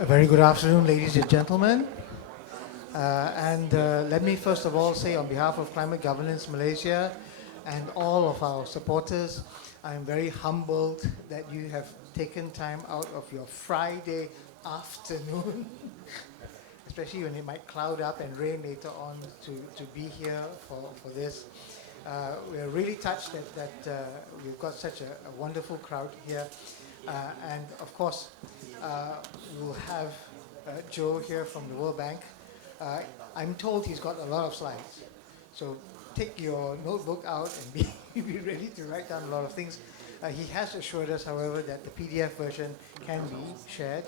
A very good afternoon, ladies and gentlemen. Let me first of all say on behalf of Climate Governance Malaysia and all of our supporters, I'm very humbled that you have taken time out of your Friday afternoon, especially when it might cloud up and rain later on, to be here for this. We're really touched that we've got such a wonderful crowd here. And of course, we'll have Joe here from the World Bank. I'm told he's got a lot of slides. So take your notebook out and be ready to write down a lot of things. He has assured us, however, that the PDF version can be shared.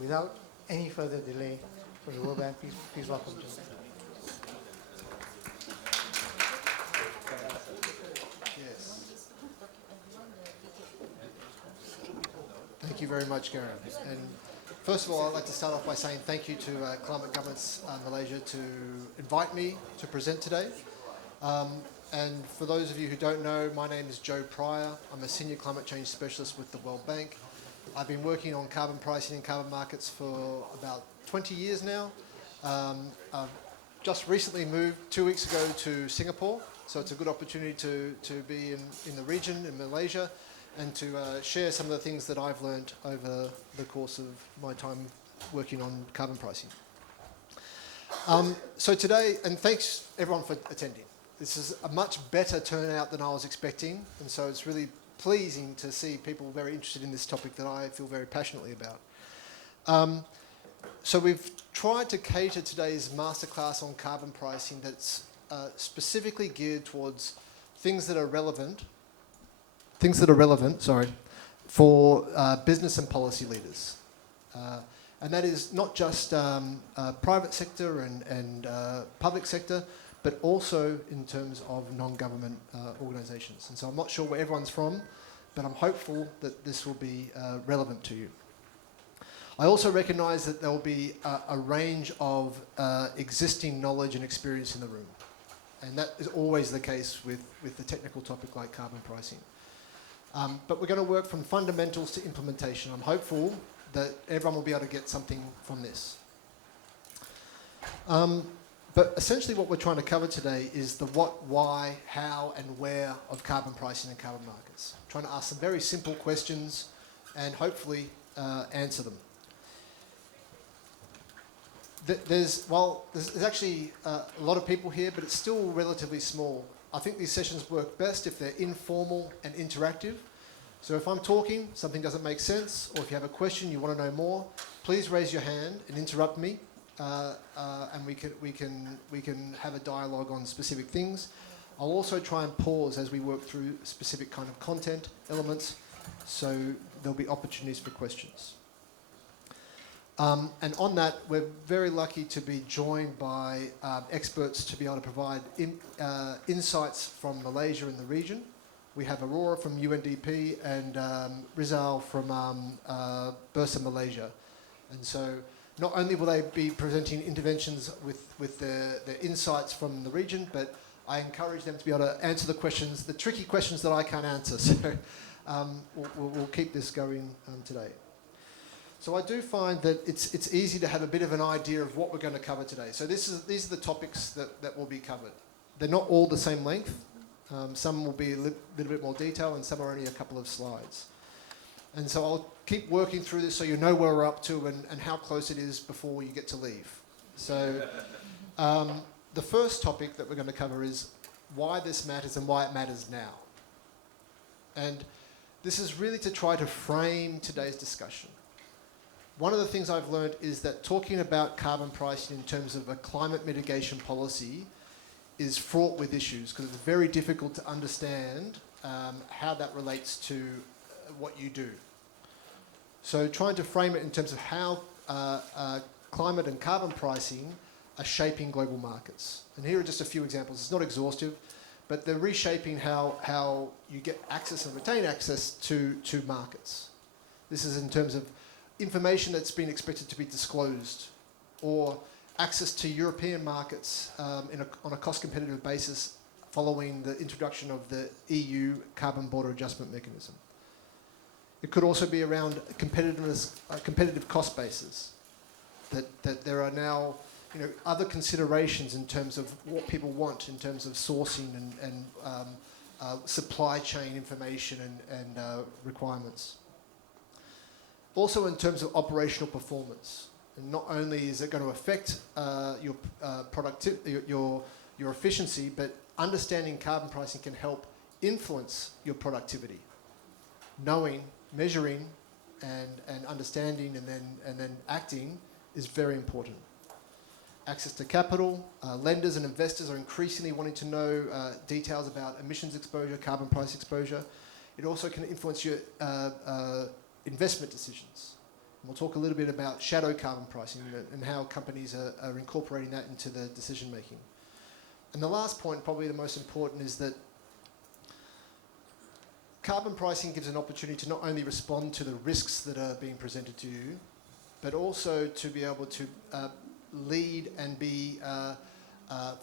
Without any further delay for the World Bank, please welcome Joe. Thank you very much, Garen. And first of all, I'd like to start off by saying thank you to Climate Governance Malaysia to invite me to present today. And for those of you who don't know, my name is Joe Pryor. I'm a Senior Climate Change Specialist with the World Bank. I've been working on carbon pricing and carbon markets for about 20 years now. I've just recently moved 2 weeks ago to Singapore, so it's a good opportunity to be in the region, in Malaysia, and to share some of the things that I've learned over the course of my time working on carbon pricing. So today, and thanks everyone for attending. This is a much better turnout than I was expecting, and so it's really pleasing to see people very interested in this topic that I feel very passionately about. So we've tried to cater today's masterclass on carbon pricing that's specifically geared towards things that are relevant for business and policy leaders. And that is not just private sector and public sector, but also in terms of non-government organisations. And so I'm not sure where everyone's from, but I'm hopeful that this will be relevant to you. I also recognise that there will be a range of existing knowledge and experience in the room. And that is always the case with the technical topic like carbon pricing. But we're going to work from fundamentals to implementation. I'm hopeful that everyone will be able to get something from this. But essentially what we're trying to cover today is the what, why, how and where of carbon pricing and carbon markets. I'm trying to ask some very simple questions and hopefully answer them. There's actually a lot of people here, but it's still relatively small. I think these sessions work best if they're informal and interactive. So if I'm talking, something doesn't make sense, or if you have a question, you want to know more, please raise your hand and interrupt me, and we can have a dialogue on specific things. I'll also try and pause as we work through specific kind of content elements, so there'll be opportunities for questions. And on that, we're very lucky to be joined by experts to be able to provide insights from Malaysia and the region. We have Aurora from UNDP and Rizal from Bursa, Malaysia. And so not only will they be presenting interventions with their insights from the region, but I encourage them to be able to answer the questions, the tricky questions that I can't answer. So we'll keep this going today. So I do find that it's easy to have a bit of an idea of what we're going to cover today. So these are the topics that will be covered. They're not all the same length. Some will be a little bit more detail and some are only a couple of slides. And so I'll keep working through this so you know where we're up to and how close it is before you get to leave. So the first topic that we're going to cover is why this matters and why it matters now. And this is really to try to frame today's discussion. One of the things I've learned is that talking about carbon pricing in terms of a climate mitigation policy is fraught with issues because it's very difficult to understand how that relates to what you do. So trying to frame it in terms of how climate and carbon pricing are shaping global markets. And here are just a few examples. It's not exhaustive, but they're reshaping how you get access and retain access to markets. This is in terms of information that's been expected to be disclosed, or access to European markets on a cost-competitive basis following the introduction of the EU carbon border adjustment mechanism. It could also be around competitiveness, competitive cost bases. That there are now, other considerations in terms of what people want in terms of sourcing and supply chain information and requirements. Also in terms of operational performance. And not only is it going to affect your productivity, your efficiency, but understanding carbon pricing can help influence your productivity. Knowing, measuring, and understanding, and then acting is very important. Access to capital. Lenders and investors are increasingly wanting to know details about emissions exposure, carbon price exposure. It also can influence your investment decisions. And we'll talk a little bit about shadow carbon pricing and how companies are incorporating that into their decision making. And the last point, probably the most important, is that carbon pricing gives an opportunity to not only respond to the risks that are being presented to you, but also to be able to lead and be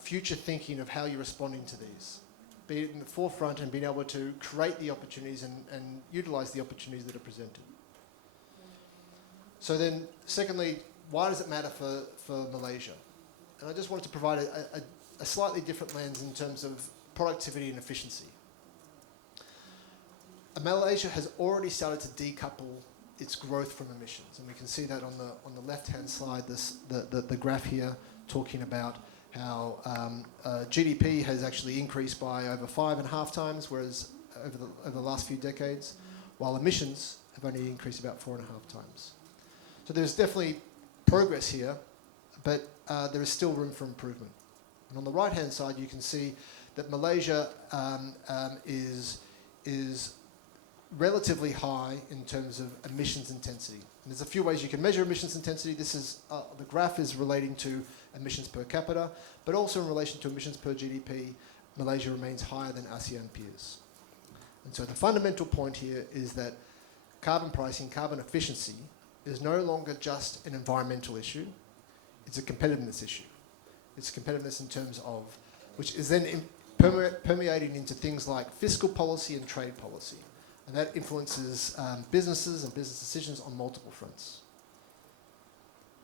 future thinking of how you're responding to these. Be it in the forefront and being able to create the opportunities and utilise the opportunities that are presented. So then, secondly, why does it matter for Malaysia? And I just wanted to provide a slightly different lens in terms of productivity and efficiency. Malaysia has already started to decouple its growth from emissions, and we can see that on the left-hand side, the graph here talking about how GDP has actually increased by over 5.5 times, whereas over the last few decades, while emissions have only increased about 4.5 times. So there's definitely progress here, but there is still room for improvement. And on the right-hand side, you can see that Malaysia is relatively high in terms of emissions intensity. And there's a few ways you can measure emissions intensity. This is the graph is relating to emissions per capita, but also in relation to emissions per GDP, Malaysia remains higher than ASEAN peers. And so the fundamental point here is that carbon pricing, carbon efficiency, is no longer just an environmental issue, it's a competitiveness issue. It's competitiveness in terms of, which is then permeating into things like fiscal policy and trade policy. And that influences businesses and business decisions on multiple fronts.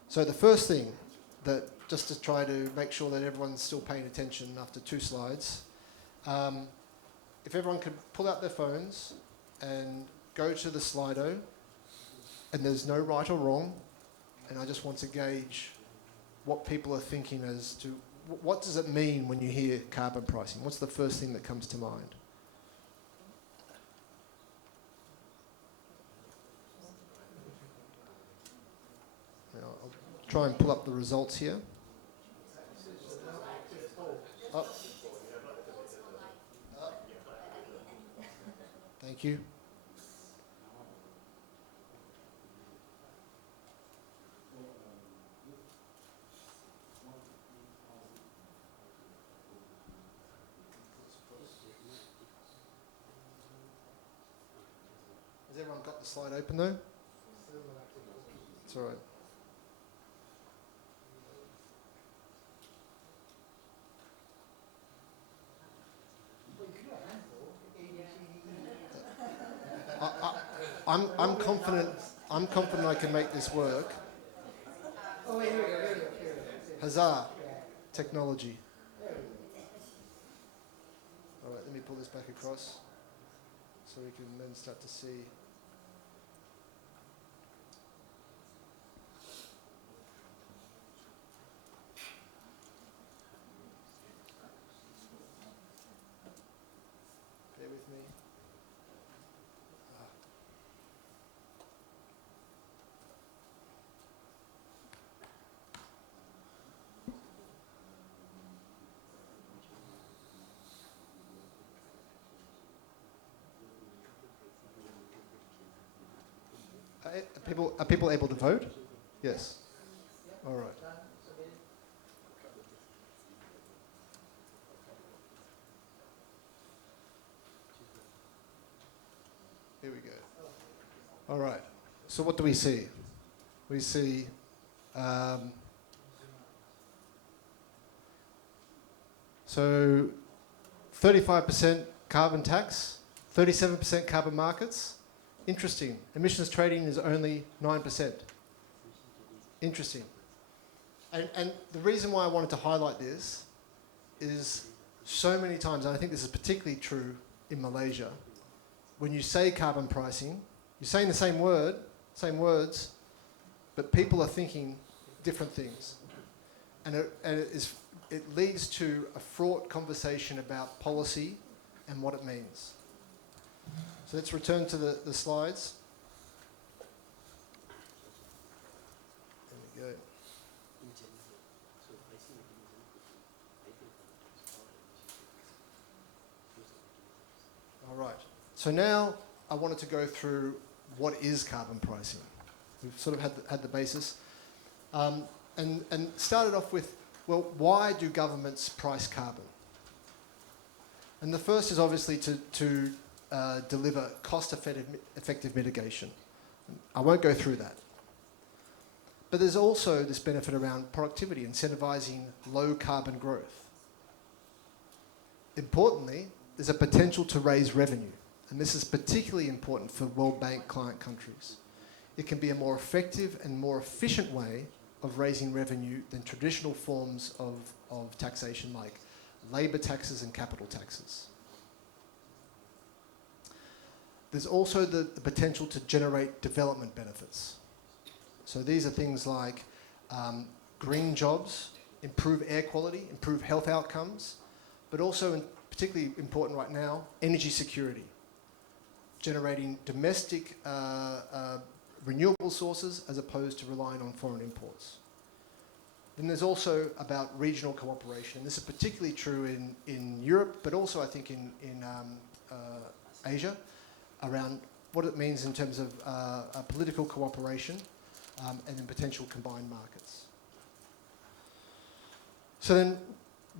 So the first thing, that just to try to make sure that everyone's still paying attention after 2 slides, if everyone could pull out their phones and go to the Slido, and there's no right or wrong, and I just want to gauge what people are thinking as to what does it mean when you hear carbon pricing? What's the first thing that comes to mind? I'll try and pull up the results here. Oh. Thank you. Has everyone got the slide open though? It's all right. I'm confident. I'm confident I can make this work. Oh, wait, here we go. Huzzah! Technology. All right, let me pull this back across so we can then start to see. Bear with me. Are people able to vote? Yes. All right. Here we go. All right. So what do we see? We see so 35% carbon tax, 37% carbon markets, Interesting. Emissions trading is only 9%. Interesting. And the reason why I wanted to highlight this is so many times, and I think this is particularly true in Malaysia, when you say carbon pricing, you're saying the same words, but people are thinking different things. And it leads to a fraught conversation about policy and what it means. So let's return to the slides. There we go. All right. So now I wanted to go through what is carbon pricing. We've sort of had the basis. And started off with, well, why do governments price carbon? And the first is obviously to deliver cost-effective mitigation. I won't go through that. But there's also this benefit around productivity, incentivizing low-carbon growth. Importantly, there's a potential to raise revenue, and this is particularly important for World Bank client countries. It can be a more effective and more efficient way of raising revenue than traditional forms of taxation like labour taxes and capital taxes. There's also the potential to generate development benefits. So these are things like green jobs, improve air quality, improve health outcomes, but also, and particularly important right now, energy security, generating domestic renewable sources as opposed to relying on foreign imports. Then there's also about regional cooperation. This is particularly true in Europe, but also I think in Asia, around what it means in terms of political cooperation and in potential combined markets. So then,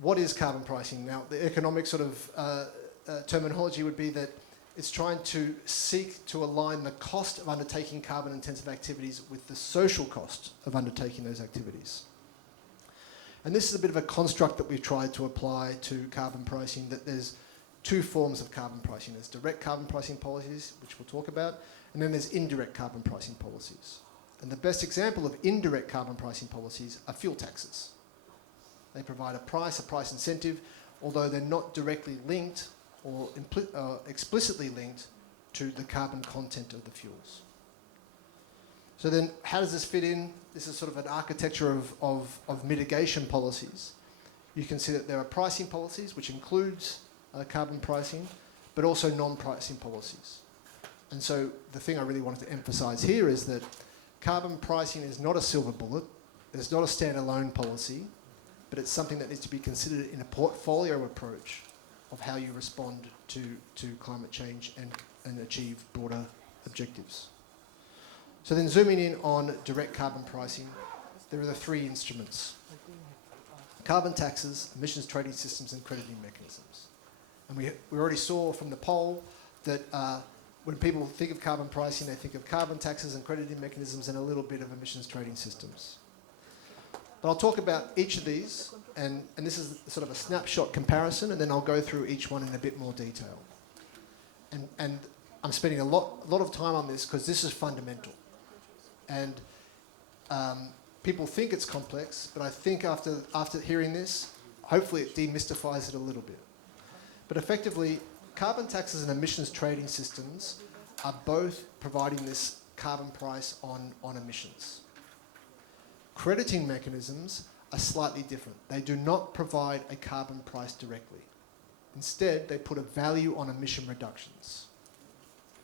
what is carbon pricing? Now, the economic sort of terminology would be that it's trying to seek to align the cost of undertaking carbon-intensive activities with the social cost of undertaking those activities. And this is a bit of a construct that we've tried to apply to carbon pricing, that there's two forms of carbon pricing. There's direct carbon pricing policies, which we'll talk about, and then there's indirect carbon pricing policies. And the best example of indirect carbon pricing policies are fuel taxes. They provide a price incentive, although they're not directly linked or explicitly linked to the carbon content of the fuels. So then, how does this fit in? This is sort of an architecture of mitigation policies. You can see that there are pricing policies, which includes carbon pricing, but also non-pricing policies. And so the thing I really wanted to emphasise here is that carbon pricing is not a silver bullet. It's not a standalone policy, but it's something that needs to be considered in a portfolio approach of how you respond to climate change and achieve broader objectives. So then zooming in on direct carbon pricing, there are the three instruments: carbon taxes, emissions trading systems, and crediting mechanisms. And we already saw from the poll that when people think of carbon pricing, they think of carbon taxes and crediting mechanisms and a little bit of emissions trading systems. But I'll talk about each of these, and this is sort of a snapshot comparison, and then I'll go through each one in a bit more detail. And I'm spending a lot of time on this because this is fundamental. And people think it's complex, but I think after hearing this, hopefully it demystifies it a little bit. But effectively, carbon taxes and emissions trading systems are both providing this carbon price on emissions. Crediting mechanisms are slightly different. They do not provide a carbon price directly. Instead, they put a value on emission reductions.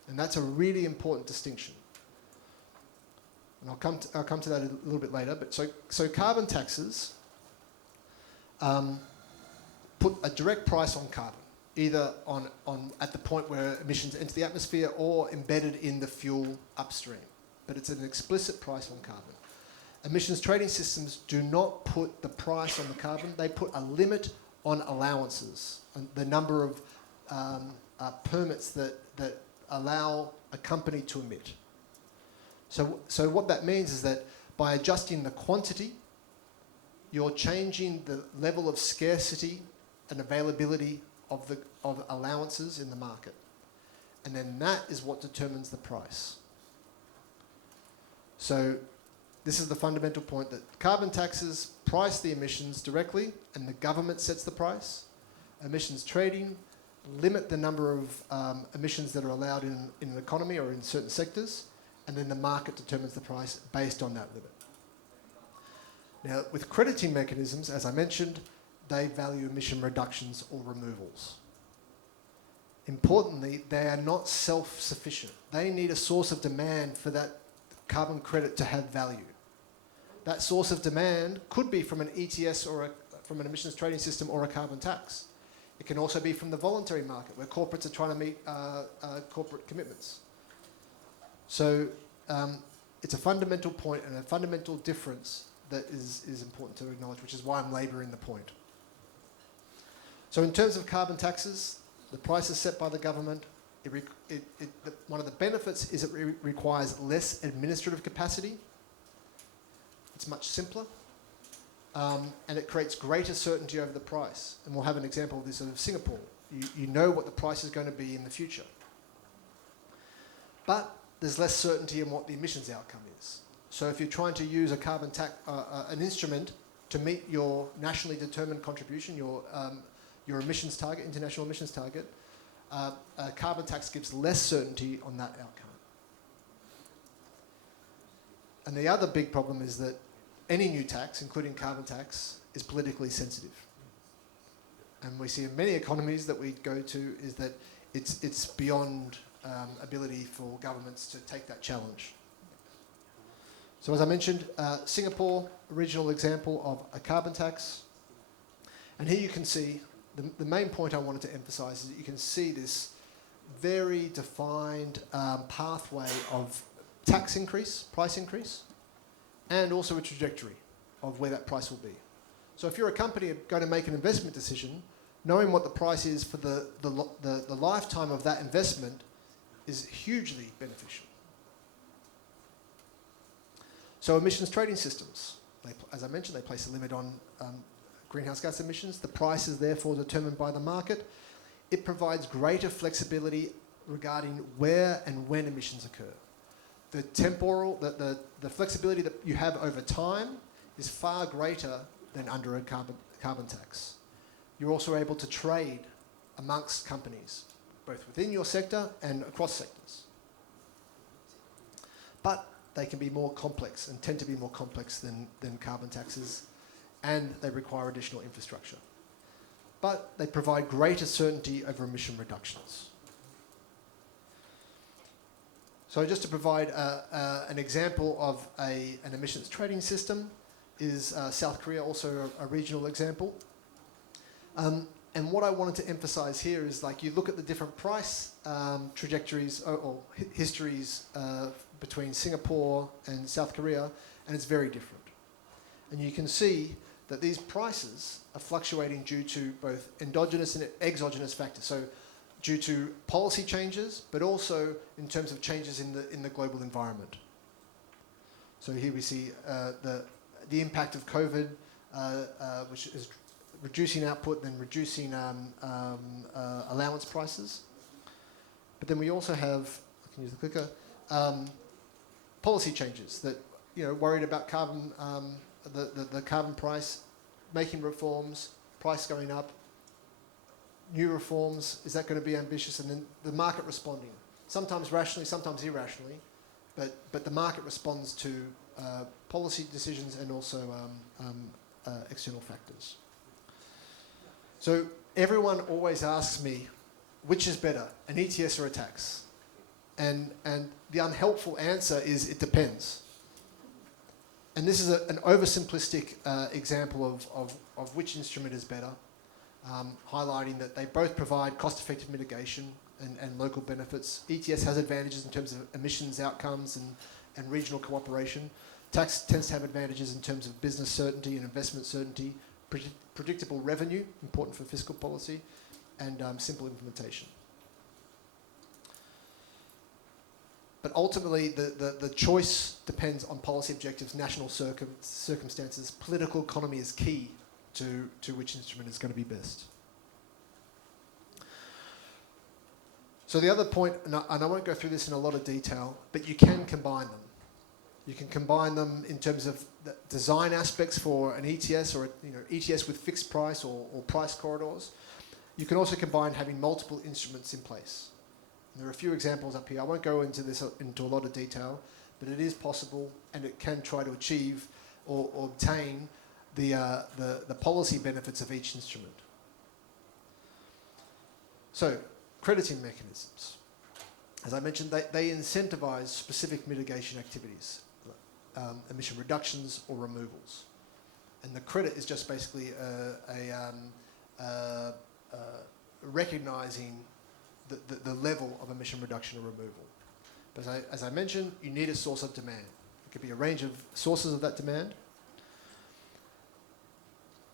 And that's a really important distinction. And I'll come to that a little bit later. But so carbon taxes put a direct price on carbon, either on at the point where emissions enter the atmosphere or embedded in the fuel upstream. But it's an explicit price on carbon. Emissions trading systems do not put the price on the carbon. They put a limit on allowances, and the number of permits that allow a company to emit. So what that means is that by adjusting the quantity, you're changing the level of scarcity and availability of allowances in the market. And then that is what determines the price. So this is the fundamental point, that carbon taxes price the emissions directly and the government sets the price. Emissions trading limit the number of emissions that are allowed in an economy or in certain sectors, and then the market determines the price based on that limit. Now, with crediting mechanisms, as I mentioned, they value emission reductions or removals. Importantly, they are not self-sufficient. They need a source of demand for that carbon credit to have value. That source of demand could be from an ETS or from an emissions trading system or a carbon tax. It can also be from the voluntary market, where corporates are trying to meet corporate commitments. So it's a fundamental point and a fundamental difference that is important to acknowledge, which is why I'm labouring the point. So in terms of carbon taxes, the price is set by the government. One of the benefits is it requires less administrative capacity. It's much simpler. And it creates greater certainty over the price. And we'll have an example of this of Singapore. You know what the price is going to be in the future. But there's less certainty in what the emissions outcome is. So if you're trying to use a carbon tax, an instrument to meet your nationally determined contribution, your emissions target, international emissions target, a carbon tax gives less certainty on that outcome. And the other big problem is that any new tax, including carbon tax, is politically sensitive. And we see in many economies that we go to is that it's beyond ability for governments to take that challenge. So as I mentioned, Singapore, original example of a carbon tax. And here you can see, the main point I wanted to emphasise is that you can see this very defined pathway of tax increase, price increase, and also a trajectory of where that price will be. So if you're a company going to make an investment decision, knowing what the price is for the lifetime of that investment is hugely beneficial. So emissions trading systems, as I mentioned, they place a limit on greenhouse gas emissions. The price is therefore determined by the market. It provides greater flexibility regarding where and when emissions occur. The temporal, the flexibility that you have over time is far greater than under a carbon tax. You're also able to trade amongst companies, both within your sector and across sectors. But they can be more complex and tend to be more complex than carbon taxes, and they require additional infrastructure. But they provide greater certainty over emission reductions. So just to provide an example of an emissions trading system is South Korea, also a regional example. And what I wanted to emphasize here is, like, you look at the different price trajectories or histories between Singapore and South Korea, and it's very different. And you can see that these prices are fluctuating due to both endogenous and exogenous factors. So due to policy changes, but also in terms of changes in the global environment. So here we see the impact of COVID, which is reducing output, then reducing allowance prices. But then we also have, I can use the clicker, policy changes that, worried about carbon, the carbon price, making reforms, price going up, new reforms, is that going to be ambitious? And then the market responding, sometimes rationally, sometimes irrationally, but the market responds to policy decisions and also external factors. So everyone always asks me, which is better, an ETS or a tax? And the unhelpful answer is it depends. And this is an oversimplistic example of which instrument is better, highlighting that they both provide cost-effective mitigation and local benefits. ETS has advantages in terms of emissions outcomes and regional cooperation. Tax tends to have advantages in terms of business certainty and investment certainty, predictable revenue, important for fiscal policy, and simple implementation. But ultimately, the choice depends on policy objectives, national circumstances. Political economy is key to which instrument is going to be best. So the other point, and I won't go through this in a lot of detail, but you can combine them. You can combine them in terms of the design aspects for an ETS or ETS with fixed price or price corridors. You can also combine having multiple instruments in place. And there are a few examples up here. I won't go into this into a lot of detail, but it is possible, and it can try to achieve or obtain the policy benefits of each instrument. So, crediting mechanisms. As I mentioned, they incentivise specific mitigation activities, emission reductions or removals. And the credit is just basically recognising the level of emission reduction or removal. But as I mentioned, you need a source of demand. It could be a range of sources of that demand.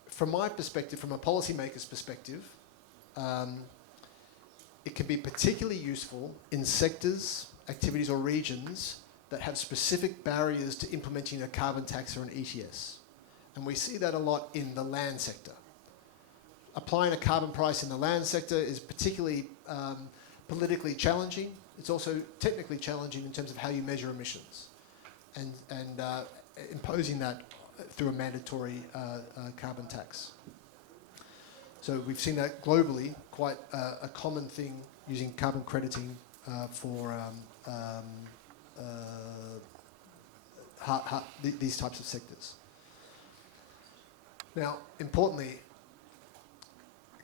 From my perspective, from a policymaker's perspective, it can be particularly useful in sectors, activities or regions that have specific barriers to implementing a carbon tax or an ETS. And we see that a lot in the land sector. Applying a carbon price in the land sector is particularly politically challenging. It's also technically challenging in terms of how you measure emissions and imposing that through a mandatory carbon tax. So we've seen that globally, quite a common thing, using carbon crediting for these types of sectors. Now, importantly,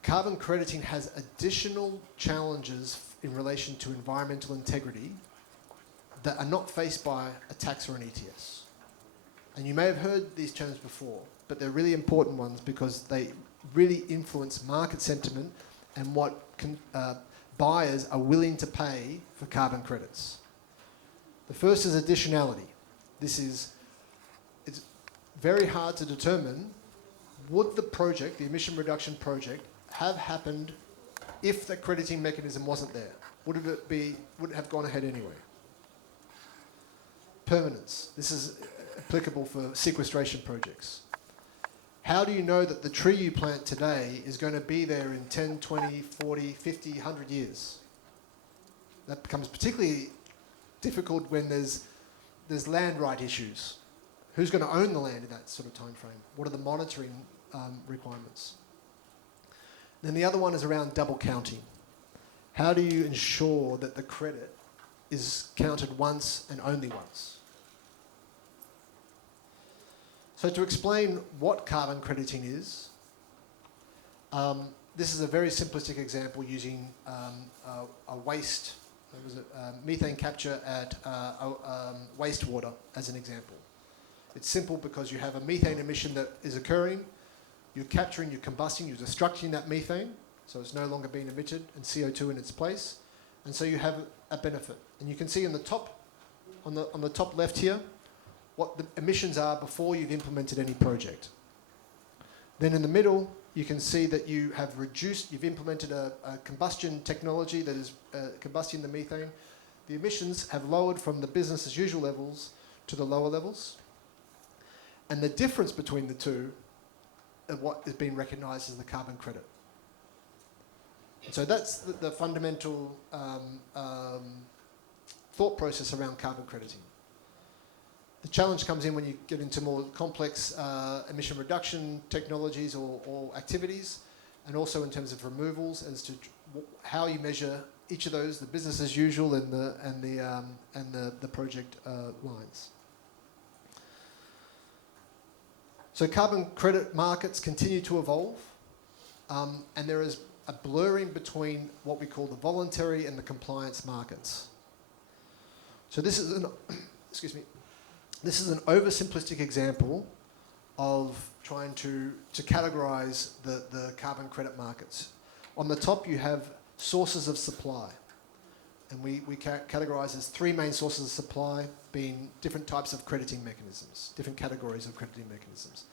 carbon crediting has additional challenges in relation to environmental integrity that are not faced by a tax or an ETS. And you may have heard these terms before, but they're really important ones because they really influence market sentiment and what buyers are willing to pay for carbon credits. The first is additionality. It's very hard to determine, would the project, the emission reduction project, have happened if the crediting mechanism wasn't there? Would it have gone ahead anyway? Permanence. This is applicable for sequestration projects. How do you know that the tree you plant today is going to be there in 10, 20, 40, 50, 100 years? That becomes particularly difficult when there's land right issues. Who's going to own the land in that sort of time frame? What are the monitoring requirements? Then the other one is around double counting. How do you ensure that the credit is counted once and only once? So to explain what carbon crediting is, this is a very simplistic example using a waste, methane capture at wastewater as an example. It's simple because you have a methane emission that is occurring, you're capturing, you're combusting, you're destructing that methane, so it's no longer being emitted, and CO2 in its place, and so you have a benefit. And you can see on the top left here, what the emissions are before you've implemented any project. Then in the middle, you can see that you have you've implemented a combustion technology that is combusting the methane. The emissions have lowered from the business as usual levels to the lower levels. And the difference between the two of what is being recognised as the carbon credit. And so that's the fundamental thought process around carbon crediting. The challenge comes in when you get into more complex emission reduction technologies or activities, and also in terms of removals as to how you measure each of those, the business as usual and the project lines. So carbon credit markets continue to evolve, and there is a blurring between what we call the voluntary and the compliance markets. So this is an, excuse me, this is an oversimplistic example of trying to categorise the carbon credit markets. On the top you have sources of supply, and we categorise as three main sources of supply, being different types of crediting mechanisms, different categories of crediting mechanisms.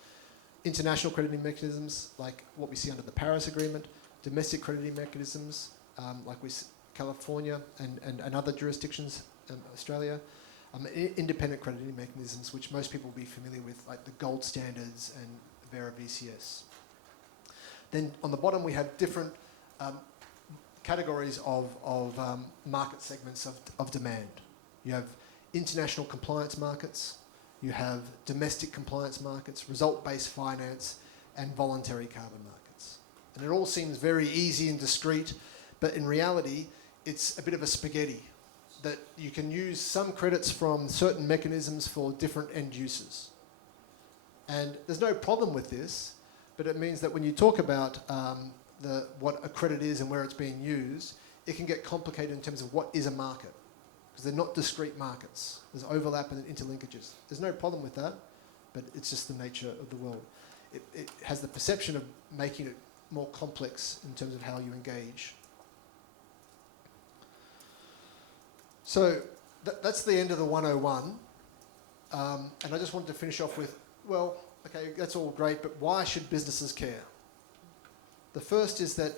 International crediting mechanisms, like what we see under the Paris Agreement, domestic crediting mechanisms, like with California and other jurisdictions, Australia, independent crediting mechanisms, which most people will be familiar with, like the gold standards and Vera VCS. Then on the bottom we have different categories of market segments of demand. You have international compliance markets, you have domestic compliance markets, result-based finance, and voluntary carbon markets. And it all seems very easy and discrete, but in reality, it's a bit of a spaghetti that you can use some credits from certain mechanisms for different end uses. And there's no problem with this, but it means that when you talk about what a credit is and where it's being used, it can get complicated in terms of what is a market, because they're not discrete markets. There's overlap and interlinkages. There's no problem with that, but it's just the nature of the world. It has the perception of making it more complex in terms of how you engage. So that's the end of the 101. And I just wanted to finish off with, well, okay, that's all great, but why should businesses care? The first is that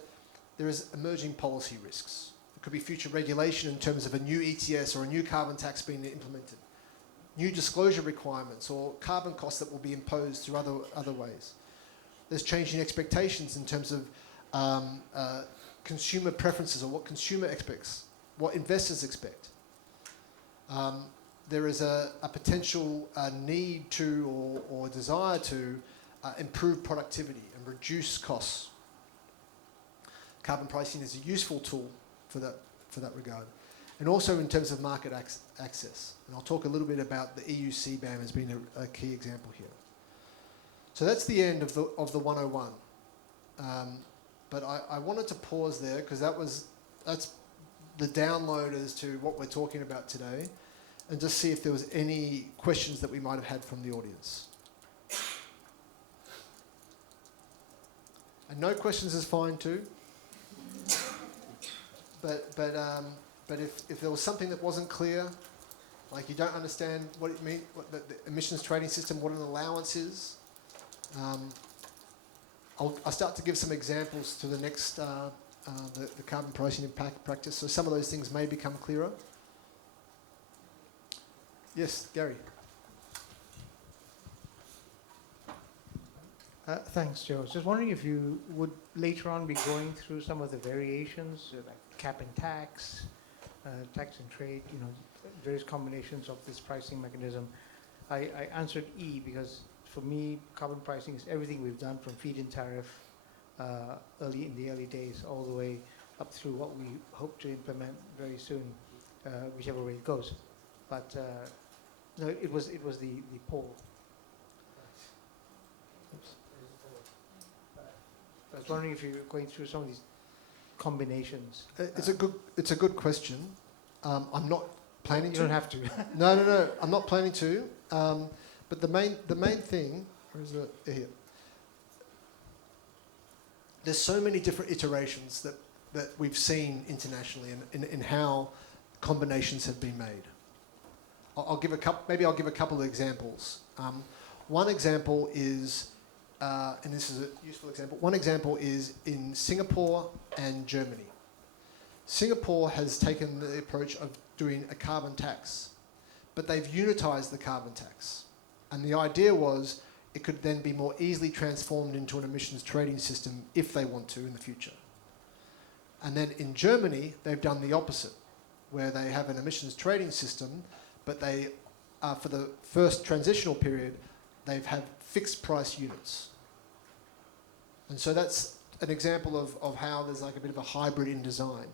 there is emerging policy risks. It could be future regulation in terms of a new ETS or a new carbon tax being implemented, new disclosure requirements or carbon costs that will be imposed through other ways. There's changing expectations in terms of consumer preferences or what consumer expects, what investors expect. There is a potential need to or desire to improve productivity and reduce costs. Carbon pricing is a useful tool for that regard. And also in terms of market access. And I'll talk a little bit about the EU CBAM as being a key example here. So that's the end of the 101. But I wanted to pause there because that's the download as to what we're talking about today, and just see if there was any questions that we might have had from the audience. And no questions is fine too. But if there was something that wasn't clear, like you don't understand what it means, what the emissions trading system, what an allowance is, I'll start to give some examples to the next the carbon pricing impact practice. So some of those things may become clearer. Yes, Gary. Thanks, Joe. Just wondering if you would later on be going through some of the variations, like cap and tax, tax and trade, various combinations of this pricing mechanism. I answered E because for me, carbon pricing is everything we've done from feed-in tariff in the early days all the way up through what we hope to implement very soon, whichever way it goes. But no, it was the poll. Oops. I was wondering if you were going through some of these combinations. It's a good question. I'm not planning to. You don't have to. No. I'm not planning to. But the main thing, where is it? Here. There's so many different iterations that we've seen internationally in how combinations have been made. I'll give a couple of examples. One example is, and this is a useful example. One example is in Singapore and Germany. Singapore has taken the approach of doing a carbon tax, but they've unitized the carbon tax. And the idea was it could then be more easily transformed into an emissions trading system if they want to in the future. And then in Germany, they've done the opposite, where they have an emissions trading system, but they, for the first transitional period, they've had fixed price units. And so that's an example of how there's like a bit of a hybrid in design.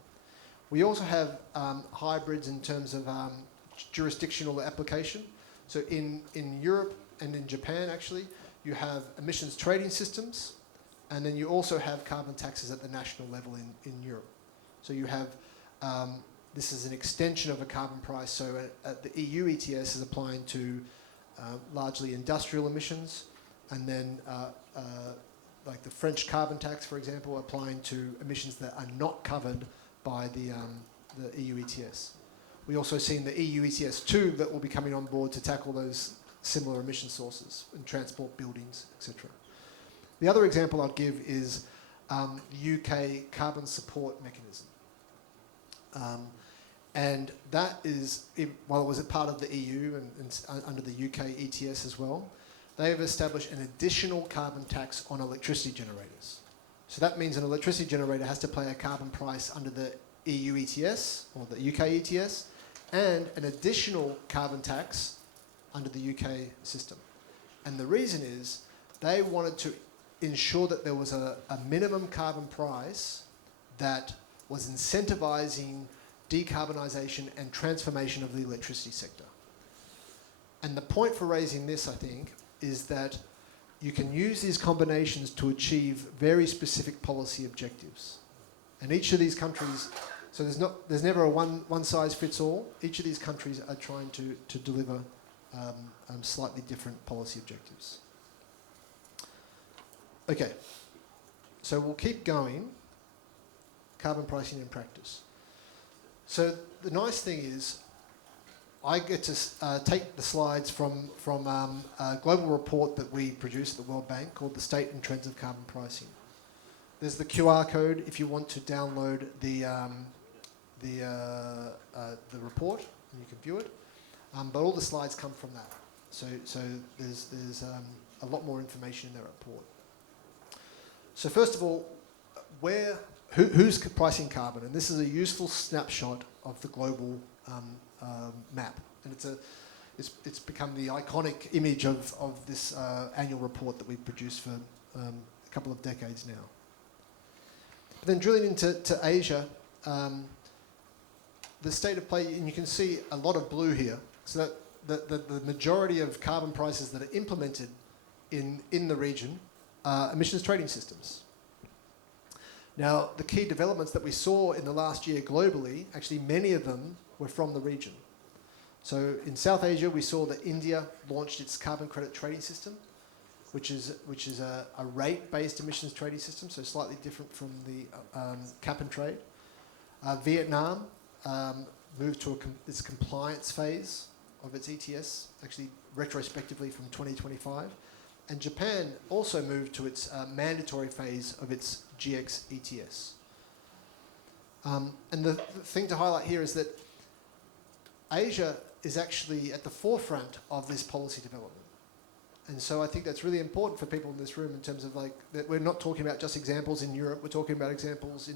We also have hybrids in terms of jurisdictional application. So in Europe and in Japan, actually, you have emissions trading systems, and then you also have carbon taxes at the national level in Europe. So you have, this is an extension of a carbon price, so the EU ETS is applying to largely industrial emissions, and then like the French carbon tax, for example, applying to emissions that are not covered by the EU ETS. We also seen the EU ETS 2 that will be coming on board to tackle those similar emission sources in transport, buildings, etc. The other example I'll give is the UK carbon support mechanism. And that is, while it was a part of the EU and under the UK ETS as well, they have established an additional carbon tax on electricity generators. So that means an electricity generator has to pay a carbon price under the EU ETS or the UK ETS and an additional carbon tax under the UK system. And the reason is they wanted to ensure that there was a minimum carbon price that was incentivising decarbonisation and transformation of the electricity sector. And the point for raising this, I think, is that you can use these combinations to achieve very specific policy objectives. And each of these countries, so there's never a one size fits all. Each of these countries are trying to deliver slightly different policy objectives. Okay, so we'll keep going. Carbon pricing in practice. So the nice thing is, I get to take the slides from a global report that we produced at the World Bank called The State and Trends of Carbon Pricing. There's the QR code if you want to download the report, and you can view it. But all the slides come from that. So there's a lot more information in that report. So first of all, who's pricing carbon? And this is a useful snapshot of the global map, and it's become the iconic image of this annual report that we've produced for a couple of decades now. But then drilling into Asia, the state of play, and you can see a lot of blue here, so that the majority of carbon prices that are implemented in the region are emissions trading systems. Now, the key developments that we saw in the last year globally, actually many of them were from the region. So in South Asia, we saw that India launched its carbon credit trading system, which is a rate-based emissions trading system, so slightly different from the cap and trade. Vietnam moved to its compliance phase of its ETS, actually retrospectively from 2025. And Japan also moved to its mandatory phase of its GX ETS. And the thing to highlight here is that Asia is actually at the forefront of this policy development. And so I think that's really important for people in this room in terms of that we're not talking about just examples in Europe, we're talking about examples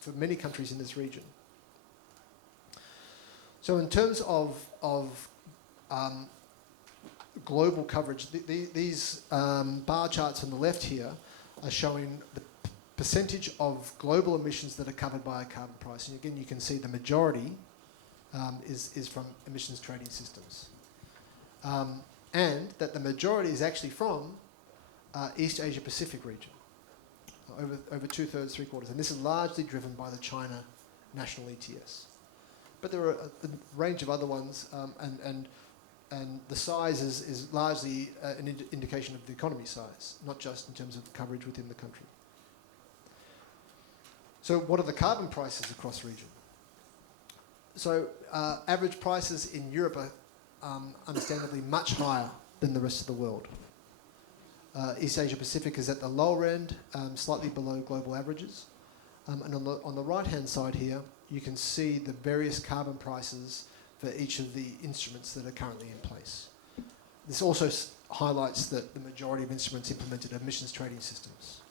for many countries in this region. So in terms of global coverage, these bar charts on the left here are showing the percentage of global emissions that are covered by a carbon price. And again, you can see the majority is from emissions trading systems. And that the majority is actually from East Asia Pacific region, over 2/3, 3/4. And this is largely driven by the China national ETS. But there are a range of other ones, and the size is largely an indication of the economy size, not just in terms of coverage within the country. So what are the carbon prices across the region? So average prices in Europe are understandably much higher than the rest of the world. East Asia Pacific is at the lower end, slightly below global averages. And on the right-hand side here, you can see the various carbon prices for each of the instruments that are currently in place. This also highlights that the majority of instruments implemented emissions trading systems.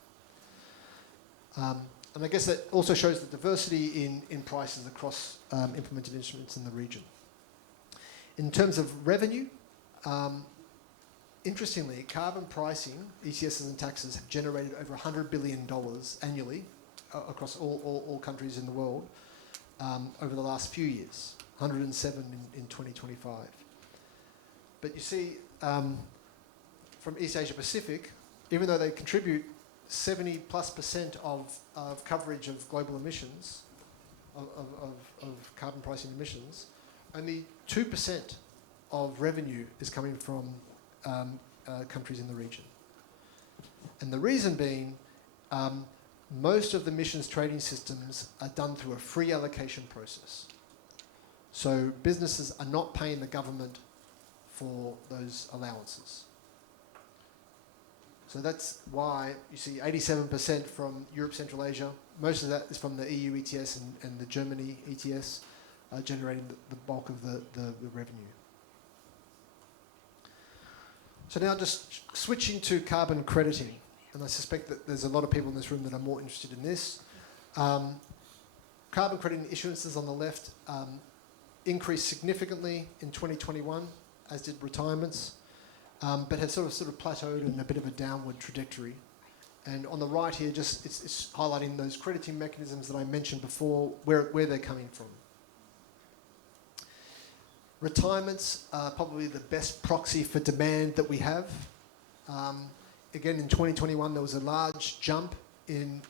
And I guess that also shows the diversity in prices across implemented instruments in the region. In terms of revenue, interestingly, carbon pricing, ETSs and taxes, have generated over $100 billion annually across all countries in the world over the last few years. 107 in 2025. But you see, from East Asia Pacific, even though they contribute 70+% of coverage of global emissions, of carbon pricing emissions, only 2% of revenue is coming from countries in the region. And the reason being, most of the emissions trading systems are done through a free allocation process. So businesses are not paying the government for those allowances. So that's why you see 87% from Europe, Central Asia. Most of that is from the EU ETS and the Germany ETS, generating the bulk of the revenue. So now just switching to carbon crediting. and I suspect that there's a lot of people in this room that are more interested in this. Carbon credit issuances on the left increased significantly in 2021, as did retirements, but have sort of plateaued in a bit of a downward trajectory. And on the right here, just it's highlighting those crediting mechanisms that I mentioned before, where they're coming from. Retirements are probably the best proxy for demand that we have. Again, in 2021, there was a large jump in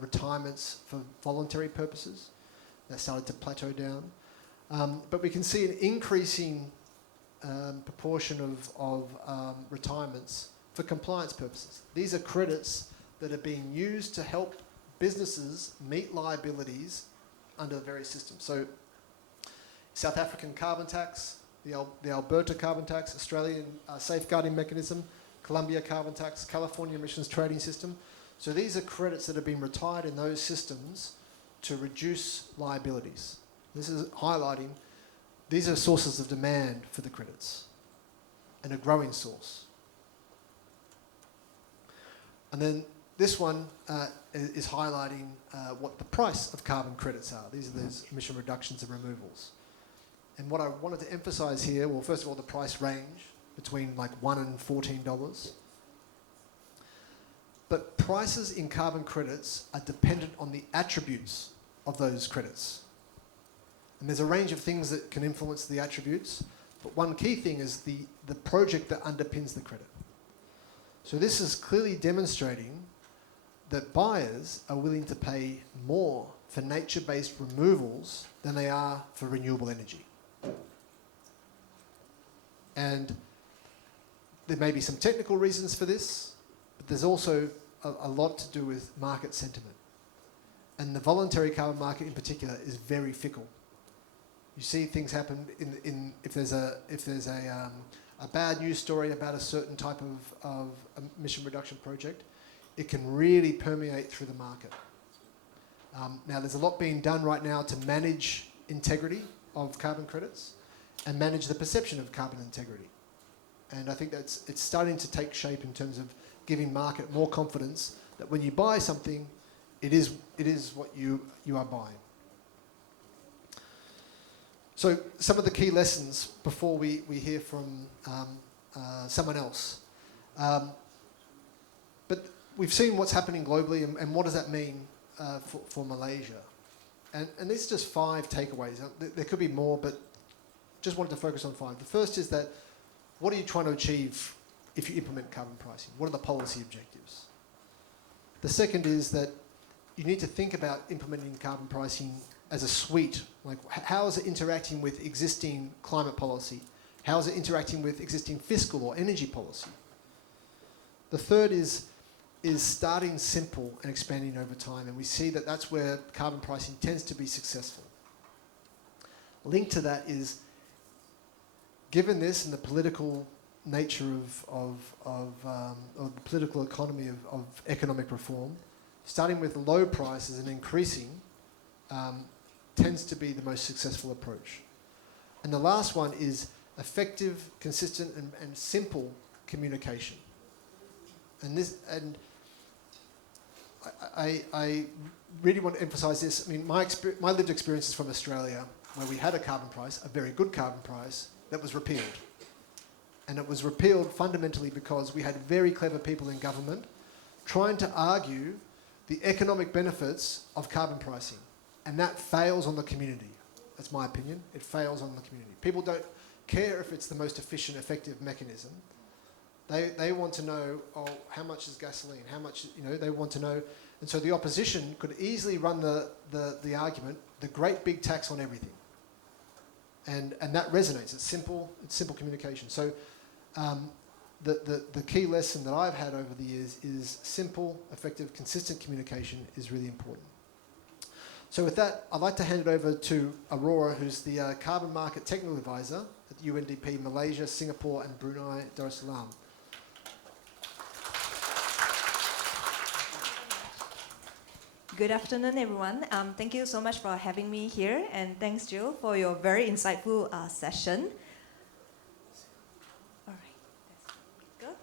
retirements for voluntary purposes. That started to plateau down. But we can see an increasing proportion of retirements for compliance purposes. These are credits that are being used to help businesses meet liabilities under various systems. So South African carbon tax, the Alberta carbon tax, Australian safeguarding mechanism, Colombia carbon tax, California emissions trading system. So these are credits that have been retired in those systems to reduce liabilities. This is highlighting these are sources of demand for the credits and a growing source. And then this one is highlighting what the price of carbon credits are. These are those emission reductions and removals. And what I wanted to emphasise here, well, first of all, the price range between like $1 and $14. But prices in carbon credits are dependent on the attributes of those credits. And there's a range of things that can influence the attributes, but one key thing is the project that underpins the credit. So this is clearly demonstrating that buyers are willing to pay more for nature-based removals than they are for renewable energy. And there may be some technical reasons for this, but there's also a lot to do with market sentiment. And the voluntary carbon market in particular is very fickle. You see things happen if there's a bad news story about a certain type of emission reduction project, it can really permeate through the market. Now there's a lot being done right now to manage integrity of carbon credits and manage the perception of carbon integrity. And I think it's starting to take shape in terms of giving market more confidence that when you buy something, it is what you are buying. So some of the key lessons before we hear from someone else. But we've seen what's happening globally and what does that mean for Malaysia. And these are just 5 takeaways. There could be more, but just wanted to focus on 5. The first is that what are you trying to achieve if you implement carbon pricing? What are the policy objectives? The second is that you need to think about implementing carbon pricing as a suite. Like, how is it interacting with existing climate policy? How is it interacting with existing fiscal or energy policy? The third is starting simple and expanding over time, and we see that that's where carbon pricing tends to be successful. Linked to that is, given this and the political nature of the political economy of economic reform, starting with low prices and increasing tends to be the most successful approach. And the last one is effective, consistent, and simple communication. And I really want to emphasise this. I mean, my lived experience is from Australia, where we had a carbon price, a very good carbon price, that was repealed. And it was repealed fundamentally because we had very clever people in government trying to argue the economic benefits of carbon pricing. And that fails on the community. That's my opinion. It fails on the community. People don't care if it's the most efficient, effective mechanism. They want to know, oh, how much is gasoline? How much, they want to know. And so the opposition could easily run the argument, the great big tax on everything. And that resonates. It's simple communication. So the key lesson that I've had over the years is simple, effective, consistent communication is really important. So with that, I'd like to hand it over to Aurora, who's the Carbon Market Technical Advisor at UNDP Malaysia, Singapore and Brunei, Darussalam. Good afternoon, everyone. Thank you so much for having me here, and thanks, Jill, for your very insightful session. All right, that's good.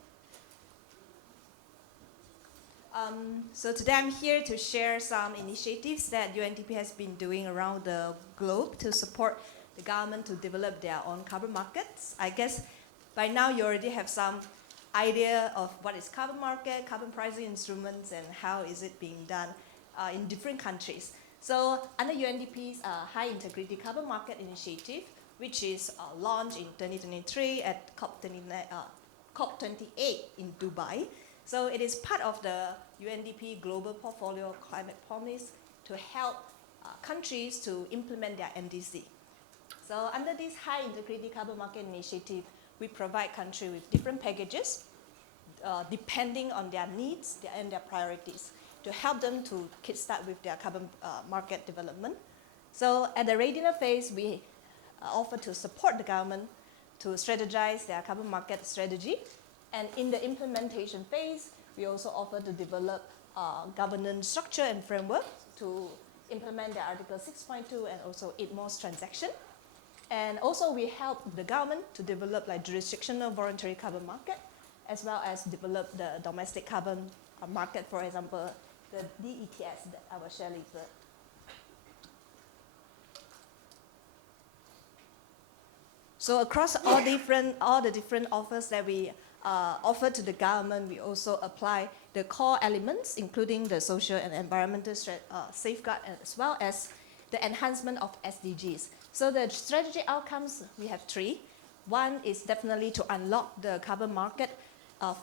So today I'm here to share some initiatives that UNDP has been doing around the globe to support the government to develop their own carbon markets. I guess by now you already have some idea of what is carbon market, carbon pricing instruments, and how is it being done in different countries. So under UNDP's High Integrity Carbon Market Initiative, which is launched in 2023 at COP28 in Dubai. So it is part of the UNDP Global Portfolio Climate Promise to help countries to implement their NDC. So under this High Integrity Carbon Market Initiative, we provide countries with different packages depending on their needs and their priorities to help them to kickstart with their carbon market development. So at the readiness phase, we offer to support the government to strategize their carbon market strategy. And in the implementation phase, we also offer to develop governance structure and framework to implement the Article 6.2 and also ITMO's transaction. And also we help the government to develop like jurisdictional voluntary carbon market, as well as develop the domestic carbon market, for example, the DETS that I will share later. So across all the different offers that we offer to the government, we also apply the core elements, including the social and environmental safeguard, as well as the enhancement of SDGs. So the strategy outcomes, we have three. One is definitely to unlock the carbon market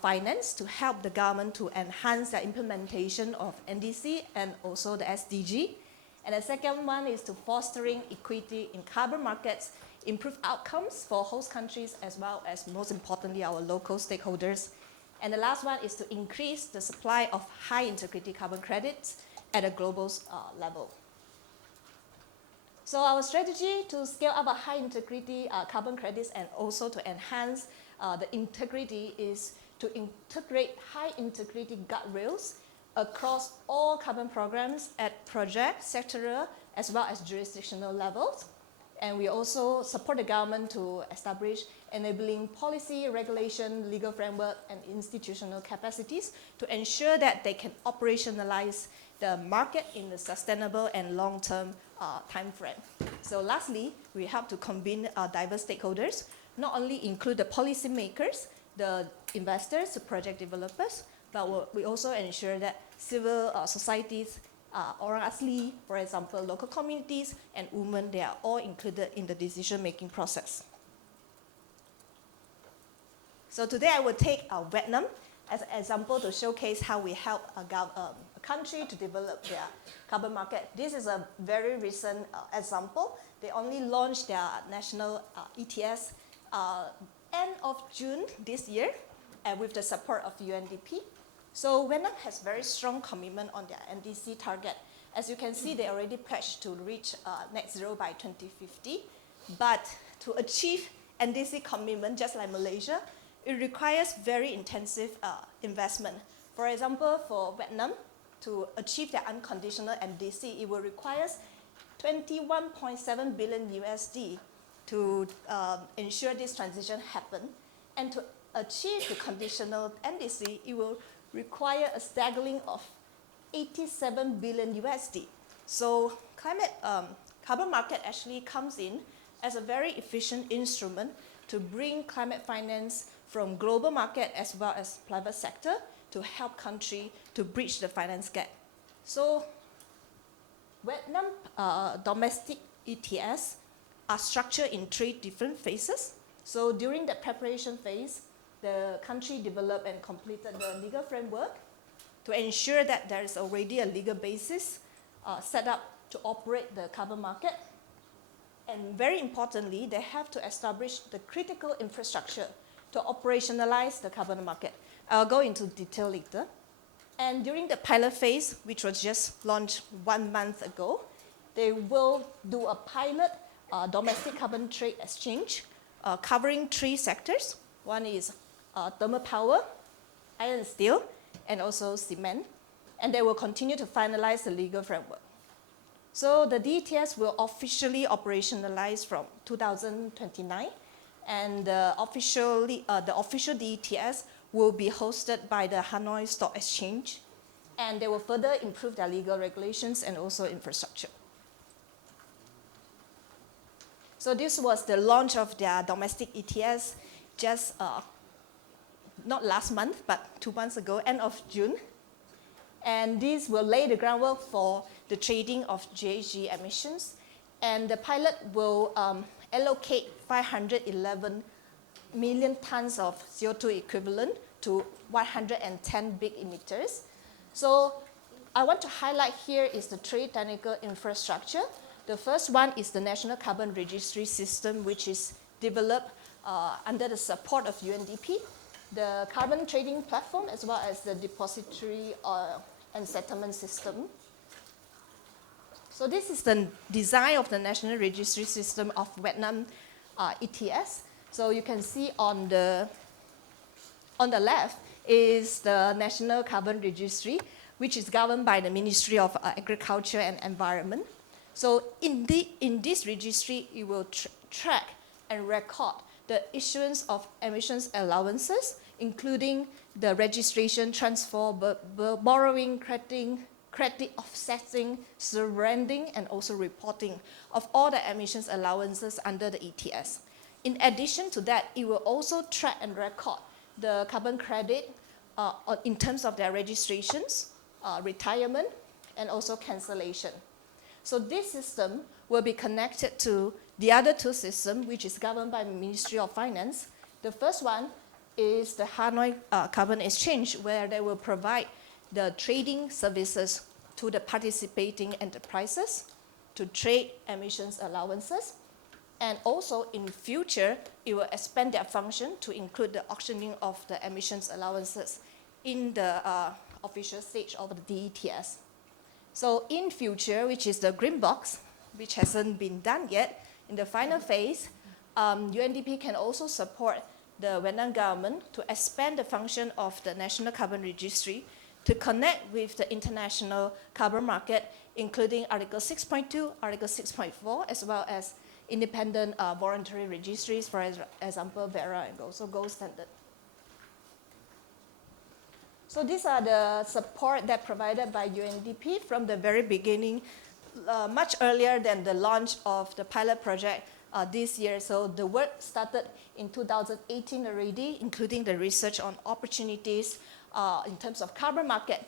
finance to help the government to enhance the implementation of NDC and also the SDG. And the second one is to fostering equity in carbon markets, improve outcomes for host countries as well as, most importantly, our local stakeholders. And the last one is to increase the supply of high integrity carbon credits at a global level. So our strategy to scale up a high integrity carbon credits and also to enhance the integrity is to integrate high integrity guardrails across all carbon programs at project, sectoral, as well as jurisdictional levels. And we also support the government to establish enabling policy, regulation, legal framework, and institutional capacities to ensure that they can operationalize the market in a sustainable and long-term time frame. So lastly, we help to convene diverse stakeholders, not only include the policymakers, the investors, the project developers, but we also ensure that civil societies, orang asli, for example, local communities and women, they are all included in the decision-making process. So today I will take Vietnam as an example to showcase how we help a country to develop their carbon market. This is a very recent example. They only launched their national ETS end of June this year with the support of UNDP. So Vietnam has very strong commitment on their NDC target. As you can see, they already pledged to reach net zero by 2050. But to achieve NDC commitment, just like Malaysia, it requires very intensive investment. For example, for Vietnam, to achieve their unconditional NDC, it will require 21.7 billion USD to ensure this transition happen. And to achieve the conditional NDC, it will require a staggering of 87 billion USD. So carbon market actually comes in as a very efficient instrument to bring climate finance from global market as well as private sector to help country to bridge the finance gap. So Vietnam domestic ETS are structured in 3 different phases. So during the preparation phase, the country developed and completed the legal framework to ensure that there is already a legal basis set up to operate the carbon market. And very importantly, they have to establish the critical infrastructure to operationalize the carbon market. I'll go into detail later. And during the pilot phase, which was just launched 1 month ago, they will do a pilot domestic carbon trade exchange covering 3 sectors. One is thermal power, iron and steel, and also cement. And they will continue to finalize the legal framework. So the DETS will officially operationalize from 2029, and the official DETS will be hosted by the Hanoi Stock Exchange. and they will further improve their legal regulations and also infrastructure. So this was the launch of their domestic ETS just not last month, but 2 months ago, end of June. And this will lay the groundwork for the trading of GHG emissions. And the pilot will allocate 511 million tons of CO2 equivalent to 110 big emitters. So I want to highlight here is the three technical infrastructure. The first one is the National Carbon Registry System, which is developed under the support of UNDP, the carbon trading platform, as well as the depository and settlement system. So this is the design of the National Registry System of Vietnam ETS. So you can see on the left is the National Carbon Registry, which is governed by the Ministry of Agriculture and Environment. So in this registry, it will track and record the issuance of emissions allowances, including the registration, transfer, borrowing, credit offsetting, surrendering, and also reporting of all the emissions allowances under the ETS. In addition to that, it will also track and record the carbon credit in terms of their registrations, retirement, and also cancellation. So this system will be connected to the other two systems, which is governed by the Ministry of Finance. The first one is the Hanoi Carbon Exchange, where they will provide the trading services to the participating enterprises to trade emissions allowances. And also in future, it will expand their function to include the auctioning of the emissions allowances in the official stage of the DETS. So in future, which is the green box, which hasn't been done yet, in the final phase, UNDP can also support the Vietnam government to expand the function of the National Carbon Registry to connect with the international carbon market, including Article 6.2, Article 6.4, as well as independent voluntary registries, for example, Vera and also Gold Standard. So these are the support that provided by UNDP from the very beginning, much earlier than the launch of the pilot project this year. So the work started in 2018 already, including the research on opportunities in terms of carbon market,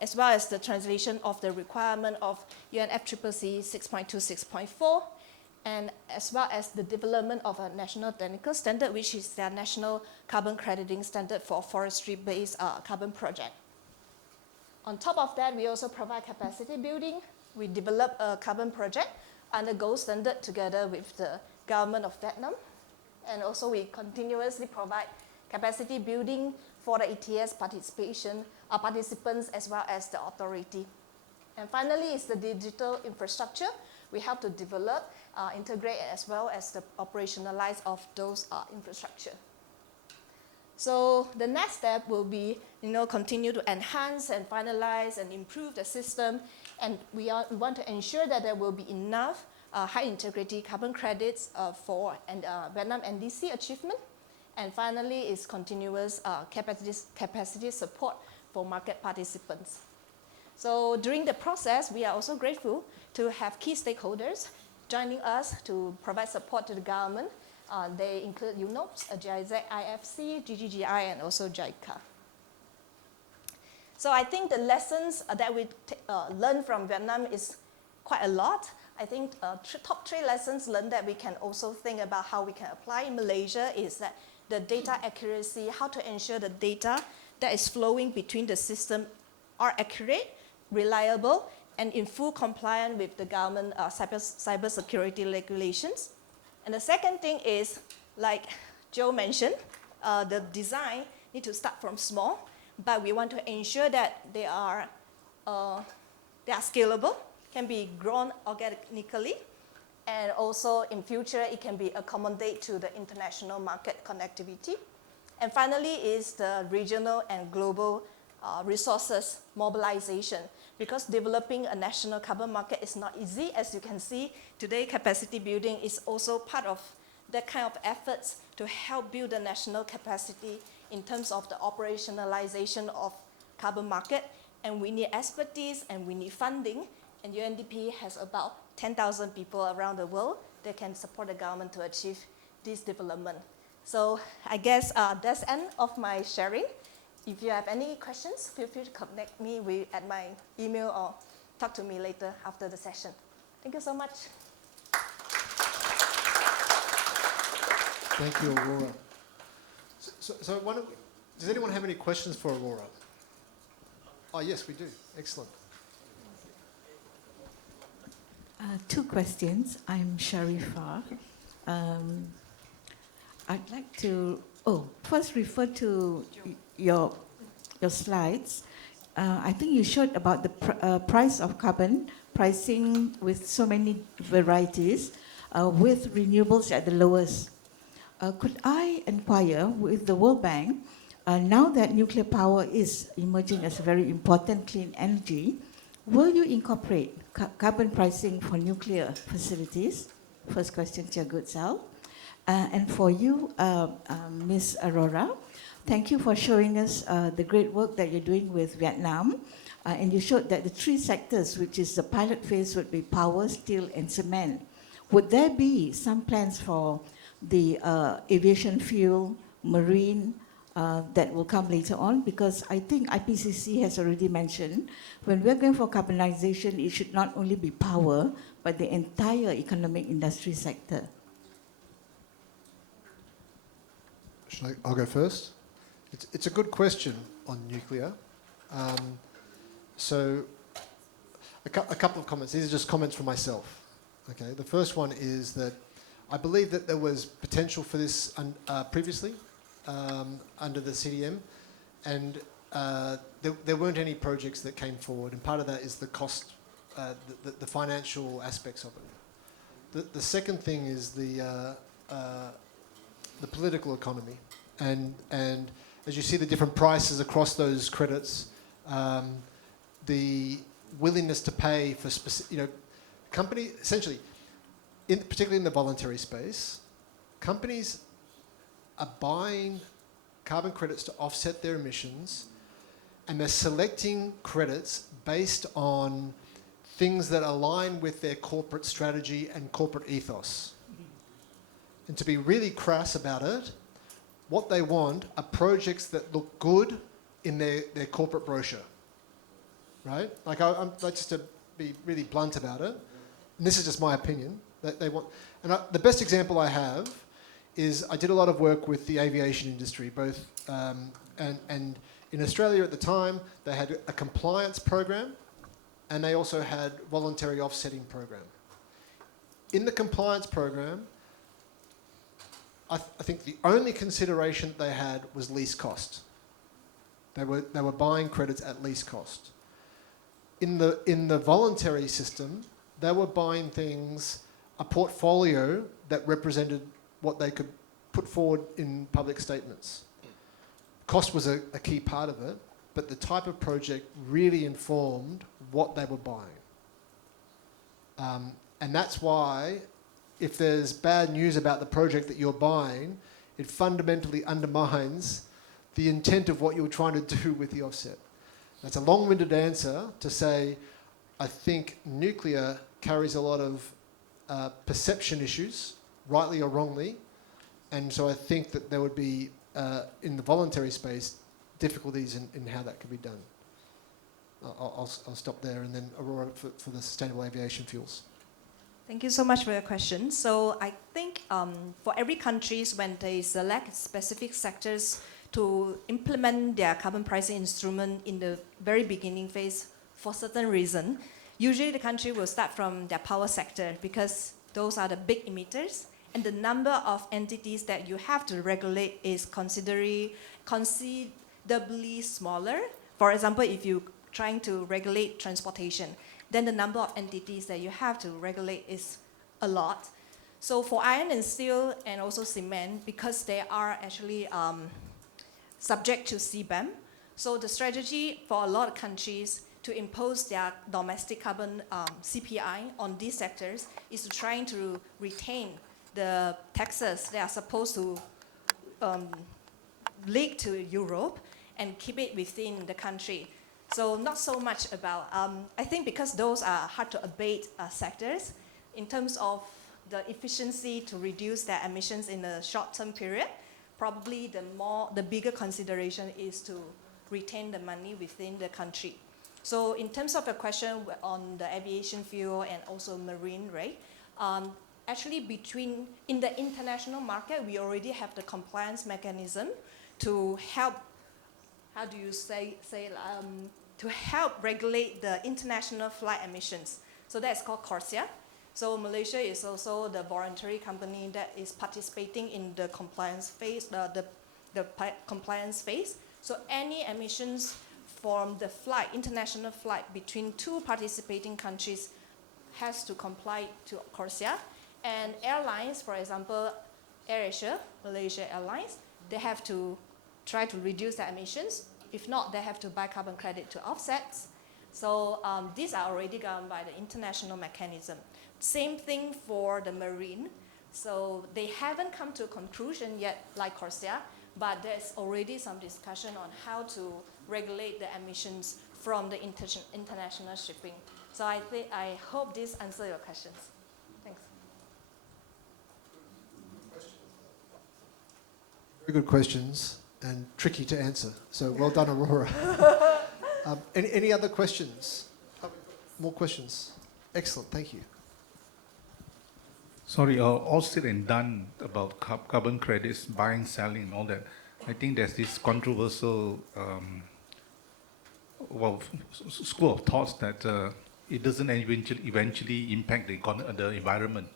as well as the translation of the requirement of UNFCCC 6.2, 6.4, and as well as the development of a national technical standard, which is their national carbon crediting standard for forestry-based carbon project. On top of that, we also provide capacity building. We develop a carbon project under Gold Standard together with the government of Vietnam. And also we continuously provide capacity building for the ETS participants as well as the authority. And finally is the digital infrastructure. We have to develop, integrate, as well as the operationalize of those infrastructure. So the next step will be, continue to enhance and finalize and improve the system. And we want to ensure that there will be enough high integrity carbon credits for Vietnam NDC achievement. And finally is continuous capacity support for market participants. So during the process, we are also grateful to have key stakeholders joining us to provide support to the government. They include UNOPS, GIZ, IFC, GGGI, and also JICA. So I think the lessons that we learned from Vietnam is quite a lot. I think top 3 lessons learned that we can also think about how we can apply in Malaysia is that the data accuracy, how to ensure the data that is flowing between the system are accurate, reliable, and in full compliance with the government cybersecurity regulations. And the second thing is, like Joe mentioned, the design need to start from small, but we want to ensure that they are scalable, can be grown organically, and also in future it can be accommodate to the international market connectivity. And finally is the regional and global resources mobilization, because developing a national carbon market is not easy. As you can see, today capacity building is also part of that kind of efforts to help build the national capacity in terms of the operationalization of carbon market and we need expertise, and we need funding. And UNDP has about 10,000 people around the world that can support the government to achieve this development. So I guess that's the end of my sharing. If you have any questions, feel free to connect me at my email or talk to me later after the session. Thank you so much. Thank you, Aurora. Does anyone have any questions for Aurora? Oh, yes, we do. Excellent. Two questions. I'm Sharifah. I'd like to first refer to your slides. I think you showed about the price of carbon pricing with so many varieties, with renewables at the lowest. Could I inquire with the World Bank, now that nuclear power is emerging as a very important clean energy, will you incorporate carbon pricing for nuclear facilities? First question to your good self. And for you, Ms. Aurora, thank you for showing us the great work that you're doing with Vietnam. And you showed that the three sectors, which is the pilot phase, would be power, steel, and cement. Would there be some plans for the aviation fuel, marine, that will come later on? Because I think IPCC has already mentioned, when we're going for carbonization, it should not only be power, but the entire economic industry sector. I'll go first. It's a good question on nuclear. So a couple of comments. These are just comments from myself. Okay. The first one is that I believe that there was potential for this previously under the CDM, and there weren't any projects that came forward, and part of that is the cost, the financial aspects of it. The second thing is the political economy, and as you see the different prices across those credits, the willingness to pay for specific, company essentially, particularly in the voluntary space, companies are buying carbon credits to offset their emissions, and they're selecting credits based on things that align with their corporate strategy and corporate ethos. And to be really crass about it, what they want are projects that look good in their corporate brochure, right? Like I'm just to be really blunt about it, and this is just my opinion, that they want, and the best example I have is I did a lot of work with the aviation industry, both, and in Australia at the time, they had a compliance program, and they also had voluntary offsetting program. In the compliance program, I think the only consideration that they had was least cost. They were buying credits at least cost. In the voluntary system, they were buying things, a portfolio that represented what they could put forward in public statements. Cost was a key part of it, but the type of project really informed what they were buying. And that's why, if there's bad news about the project that you're buying, it fundamentally undermines the intent of what you're trying to do with the offset. That's a long-winded answer to say, I think nuclear carries a lot of perception issues, rightly or wrongly, and so I think that there would be, in the voluntary space, difficulties in how that could be done. I'll stop there, and then Aurora for the sustainable aviation fuels. Thank you so much for your question. So I think for every countries, when they select specific sectors to implement their carbon pricing instrument in the very beginning phase for certain reason, usually the country will start from their power sector because those are the big emitters, and the number of entities that you have to regulate is considerably smaller. For example, if you're trying to regulate transportation, then the number of entities that you have to regulate is a lot. So for iron and steel and also cement, because they are actually subject to CBAM, so the strategy for a lot of countries to impose their domestic carbon CPI on these sectors is to trying to retain the taxes they are supposed to leak to Europe and keep it within the country. So not so much about, I think because those are hard to abate sectors, in terms of the efficiency to reduce their emissions in a short-term period, probably the bigger consideration is to retain the money within the country. So in terms of the question on the aviation fuel and also marine, right? Actually in the international market, we already have the compliance mechanism to help, to help regulate the international flight emissions. So that's called CORSIA. So Malaysia is also the voluntary company that is participating in the compliance phase, the compliance phase. So any emissions from the flight, international flight between two participating countries has to comply to CORSIA. And airlines, for example, AirAsia, Malaysia Airlines, they have to try to reduce their emissions. If not, they have to buy carbon credit to offsets. So these are already governed by the international mechanism. Same thing for the marine. So they haven't come to a conclusion yet, like CORSIA, but there's already some discussion on how to regulate the emissions from the international shipping. So I hope this answers your questions. Thanks. Very good questions and tricky to answer. So well done, Aurora. Any other questions? More questions? Excellent, thank you. Sorry, all said and done about carbon credits, buying, selling, and all that. I think there's this controversial school of thoughts that it doesn't eventually impact the environment.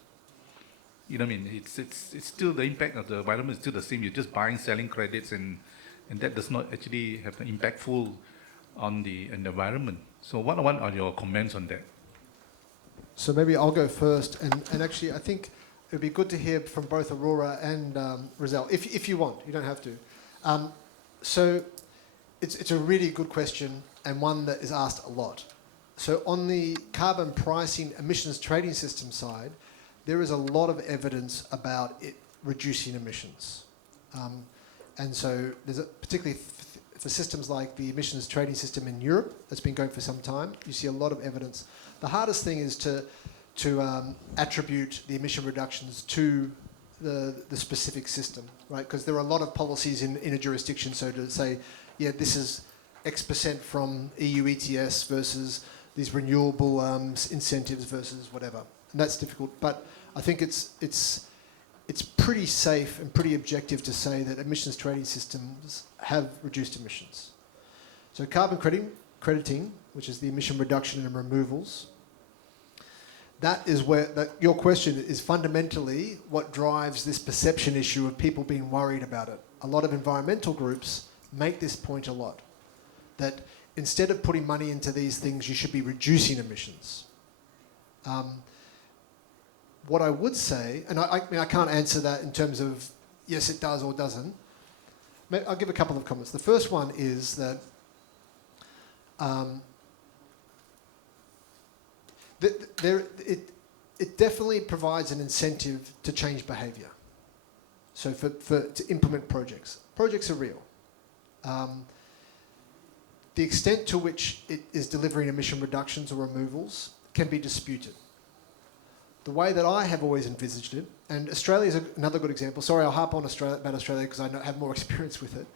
You know what I mean? It's still the impact of the environment is still the same. You're just buying, selling credits, and that does not actually have an impactful on the environment. So what are your comments on that? So maybe I'll go first, and actually I think it would be good to hear from both Aurora and Rizal, if you want, you don't have to. So it's a really good question and one that is asked a lot. So on the carbon pricing emissions trading system side, there is a lot of evidence about it reducing emissions. And so there's particularly for systems like the emissions trading system in Europe that's been going for some time, you see a lot of evidence. The hardest thing is to attribute the emission reductions to the specific system, right? Because there are a lot of policies in a jurisdiction. So to say, yeah, this is X% from EU ETS versus these renewable incentives versus whatever, and that's difficult. But I think it's pretty safe and pretty objective to say that emissions trading systems have reduced emissions. So carbon crediting, which is the emission reduction and removals, that is where your question is fundamentally what drives this perception issue of people being worried about it. A lot of environmental groups make this point a lot, that instead of putting money into these things, you should be reducing emissions. What I would say, and I mean, I can't answer that in terms of yes, it does or doesn't. I'll give a couple of comments. The first one is that it definitely provides an incentive to change behaviour. So to implement projects. Projects are real. The extent to which it is delivering emission reductions or removals can be disputed. The way that I have always envisaged it, and Australia is another good example. Sorry, I'll harp on about Australia because I have more experience with it.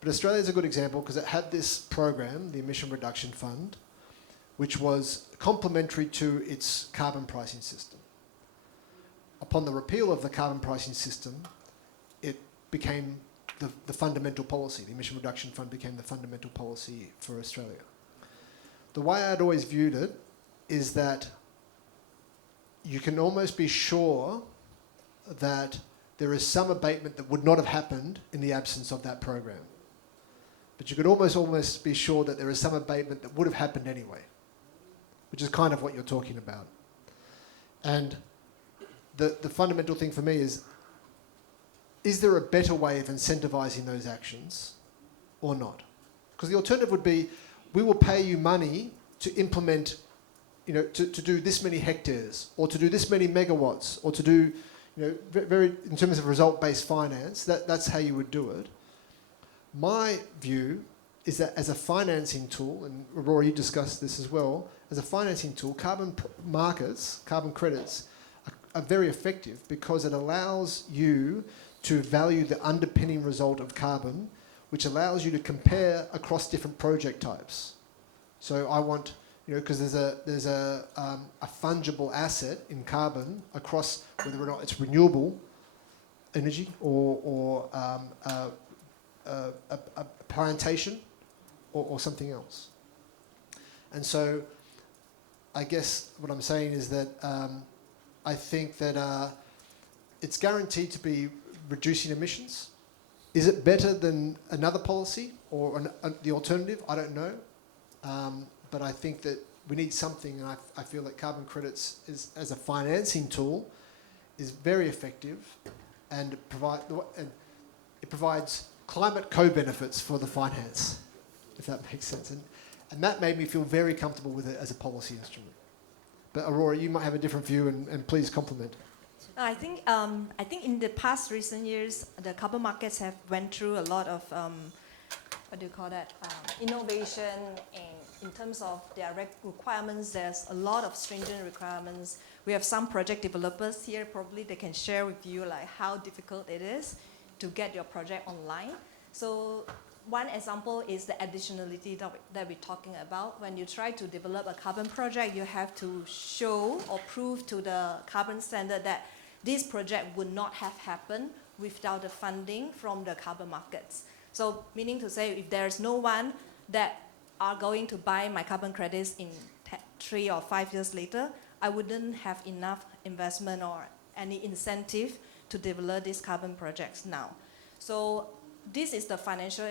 But Australia is a good example because it had this program, the Emission Reduction Fund, which was complementary to its carbon pricing system. Upon the repeal of the carbon pricing system, it became the fundamental policy. The Emission Reduction Fund became the fundamental policy for Australia. The way I'd always viewed it is that you can almost be sure that there is some abatement that would not have happened in the absence of that program. But you could almost be sure that there is some abatement that would have happened anyway, which is kind of what you're talking about. And the fundamental thing for me is there a better way of incentivizing those actions or not? Because the alternative would be, we will pay you money to implement, to do this many hectares, or to do this many megawatts, or to do, very in terms of result-based finance, that's how you would do it. My view is that as a financing tool, and Aurora, you discussed this as well, as a financing tool, carbon markets, carbon credits, are very effective because it allows you to value the underpinning result of carbon, which allows you to compare across different project types. So I want, because there's a fungible asset in carbon across whether or not it's renewable energy or a plantation or something else. And so I guess what I'm saying is that I think that it's guaranteed to be reducing emissions. Is it better than another policy or the alternative? I don't know. But I think that we need something, and I feel that carbon credits as a financing tool is very effective and it provides climate co-benefits for the finance, if that makes sense. And that made me feel very comfortable with it as a policy instrument. But Aurora, you might have a different view, and please compliment. I think in the past recent years, the carbon markets have went through a lot of innovation, and in terms of their requirements, there's a lot of stringent requirements. We have some project developers here, probably they can share with you like how difficult it is to get your project online. So one example is the additionality that we're talking about. When you try to develop a carbon project, you have to show or prove to the carbon standard that this project would not have happened without the funding from the carbon markets. So meaning to say, if there's no one that are going to buy my carbon credits in 3 or 5 years later, I wouldn't have enough investment or any incentive to develop these carbon projects now. So this is the financial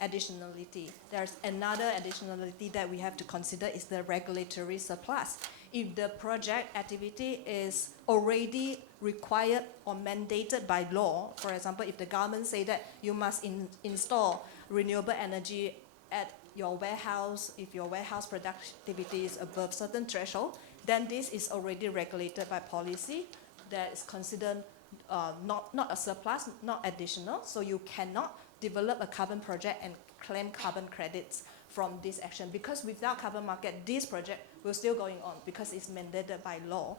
additionality. There's another additionality that we have to consider is the regulatory surplus. If the project activity is already required or mandated by law, for example, if the government say that you must install renewable energy at your warehouse, if your warehouse productivity is above certain threshold, then this is already regulated by policy that is considered not a surplus, not additional, so you cannot develop a carbon project and claim carbon credits from this action, because without carbon market, this project will still going on because it's mandated by law.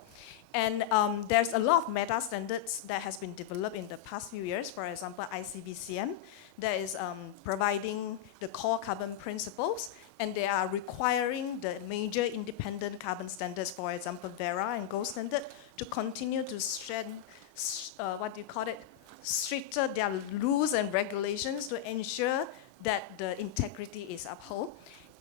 And there's a lot of meta standards that has been developed in the past few years. For example, ICBCN, that is providing the core carbon principles, and they are requiring the major independent carbon standards, for example, Vera and Gold Standard, to continue to strengthen, stricter their rules and regulations to ensure that the integrity is upheld.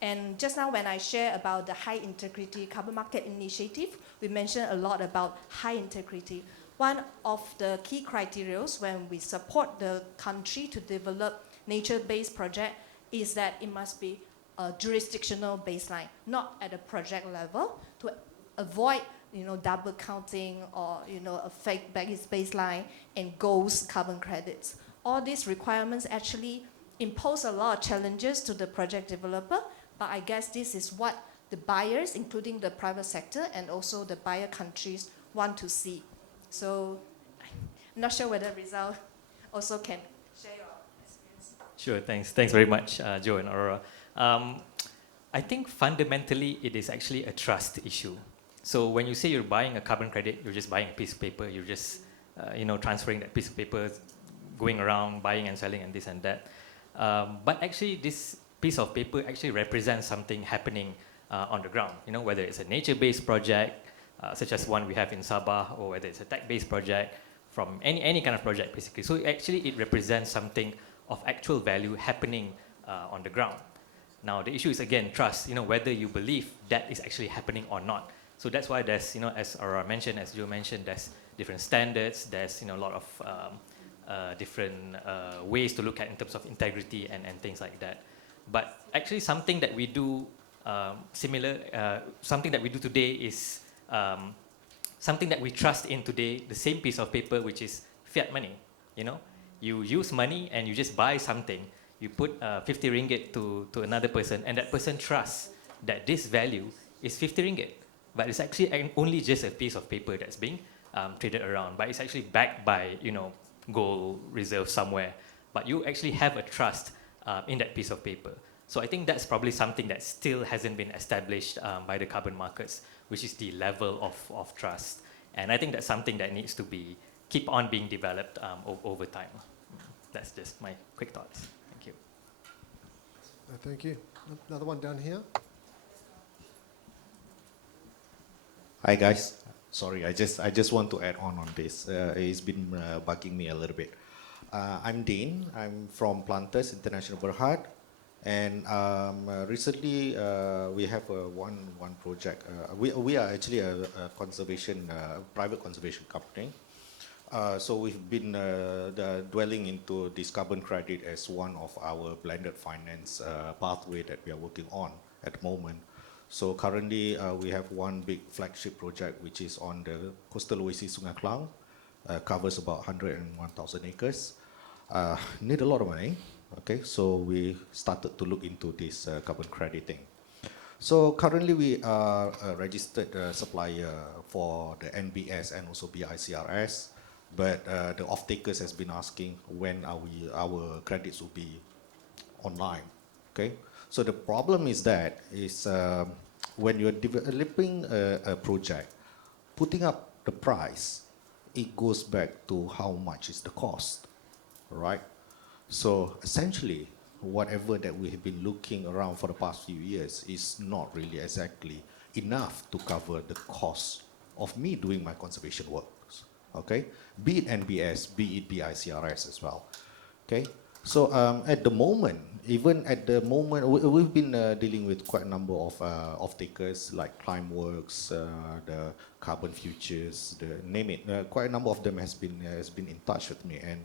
And just now when I share about the high integrity carbon market initiative, we mentioned a lot about high integrity. One of the key criteria when we support the country to develop nature-based project is that it must be a jurisdictional baseline, not at a project level, to avoid double counting or a fake baseline and ghost carbon credits. All these requirements actually impose a lot of challenges to the project developer, but I guess this is what the buyers, including the private sector and also the buyer countries, want to see. So I'm not sure whether Rizal also can share your experience. Sure, thanks. Thanks very much, Joe and Aurora. I think fundamentally it is actually a trust issue. So when you say you're buying a carbon credit, you're just buying a piece of paper, you're just transferring that piece of paper, going around, buying and selling and this and that. But actually this piece of paper actually represents something happening on the ground, whether it's a nature-based project, such as one we have in Sabah, or whether it's a tech-based project, from any kind of project basically. So actually it represents something of actual value happening on the ground. Now the issue is again trust, whether you believe that is actually happening or not. So that's why there's, as Aurora mentioned, as Joe mentioned, there's different standards, there's a lot of different ways to look at in terms of integrity and things like that. But actually something that we do something that we do today is something that we trust in today, the same piece of paper, which is fiat money. You use money and you just buy something. You put 50 ringgit to another person, and that person trusts that this value is 50 ringgit. But it's actually only just a piece of paper that's being traded around. But it's actually backed by, gold reserve somewhere. But you actually have a trust in that piece of paper. So I think that's probably something that still hasn't been established by the carbon markets, which is the level of trust. And I think that's something that needs to keep on being developed over time. That's just my quick thoughts. Thank you. Thank you. Another one down here. Hi guys, sorry, I just want to add on this. It's been bugging me a little bit. I'm Dean. I'm from Planters International Berhad, and recently we have one project. We are actually a conservation private conservation company. So we've been dwelling into this carbon credit as one of our blended finance pathway that we are working on at the moment. So currently we have one big flagship project which is on the coastal oasis Sungai Klang, covers about 101,000 acres. Need a lot of money, okay? So we started to look into this carbon crediting. So currently we are a registered supplier for the NBS and also BICRS, but the off-takers has been asking when our credits will be online, okay? So the problem is that when you're developing a project, putting up the price, it goes back to how much is the cost, right? So essentially, whatever that we have been looking around for the past few years is not really exactly enough to cover the cost of me doing my conservation works, okay? Be it NBS, be it BICRS as well, okay? So at the moment, we've been dealing with quite a number of off-takers like Climeworks, the Carbon Futures, name it. Quite a number of them has been in touch with me, and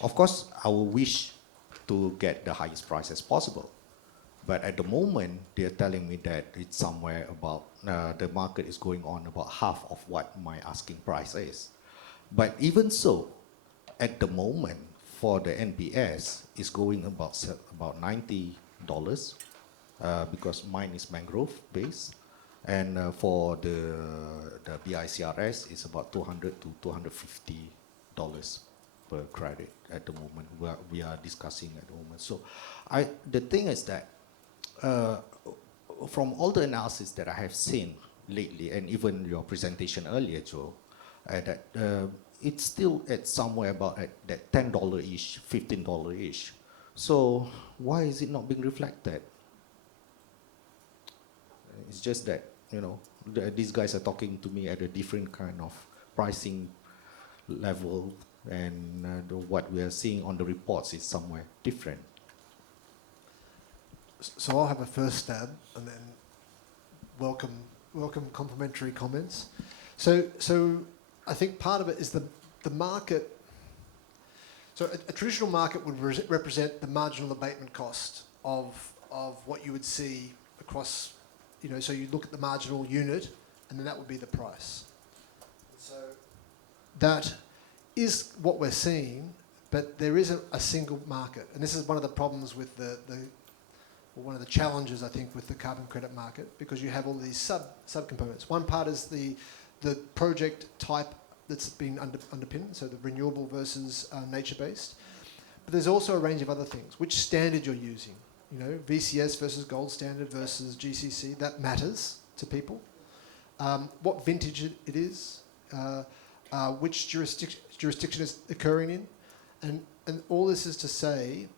of course, I will wish to get the highest price as possible. But at the moment, they're telling me that it's somewhere about the market is going on about half of what my asking price is. But even so, at the moment, for the NBS, is going about $90 because mine is mangrove based, and for the BICRS, it's about $200 to $250 per credit at the moment. We are discussing at the moment. So, the thing is that from all the analysis that I have seen lately, and even your presentation earlier, Joe, that it's still at somewhere about at that $10-ish, $15-ish. So why is it not being reflected? It's just that, you know, these guys are talking to me at a different kind of pricing level, and what we are seeing on the reports is somewhere different. So I'll have a first stab, and then welcome complimentary comments. So I think part of it is the market. So a traditional market would represent the marginal abatement cost of what you would see across, you know, so you look at the marginal unit, and then that would be the price. So that is what we're seeing, but there isn't a single market. And this is one of the problems with one of the challenges, I think, with the carbon credit market, because you have all these subcomponents. One part is the project type that's been underpinned, so the renewable versus nature-based. But there's also a range of other things. Which standard you're using, you know, VCS versus gold standard versus GCC, that matters to people. What vintage it is, which jurisdiction is occurring in, and all this is to say,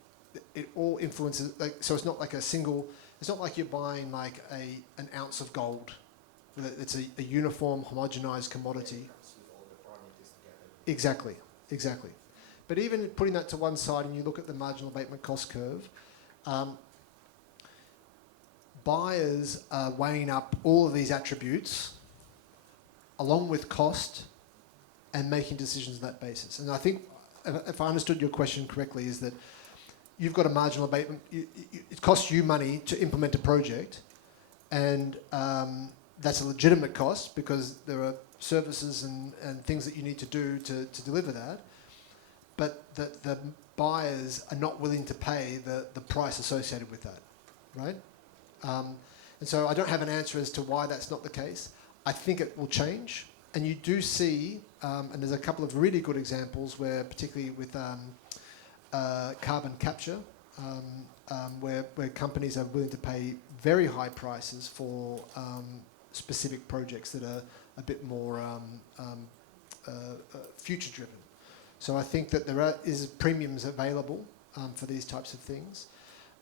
it all influences. Like, so it's not like a single. It's not like you're buying like an ounce of gold. It's a uniform, homogenized commodity. Exactly. But even putting that to one side, and you look at the marginal abatement cost curve, buyers are weighing up all of these attributes along with cost and making decisions on that basis. And I think, if I understood your question correctly, is that you've got a marginal abatement. It costs you money to implement a project, and that's a legitimate cost because there are services and things that you need to do to deliver that. But the buyers are not willing to pay the price associated with that, right? And so I don't have an answer as to why that's not the case. I think it will change. And you do see, and there's a couple of really good examples where, particularly with carbon capture, where companies are willing to pay very high prices for specific projects that are a bit more future driven. So I think that there is premiums available for these types of things.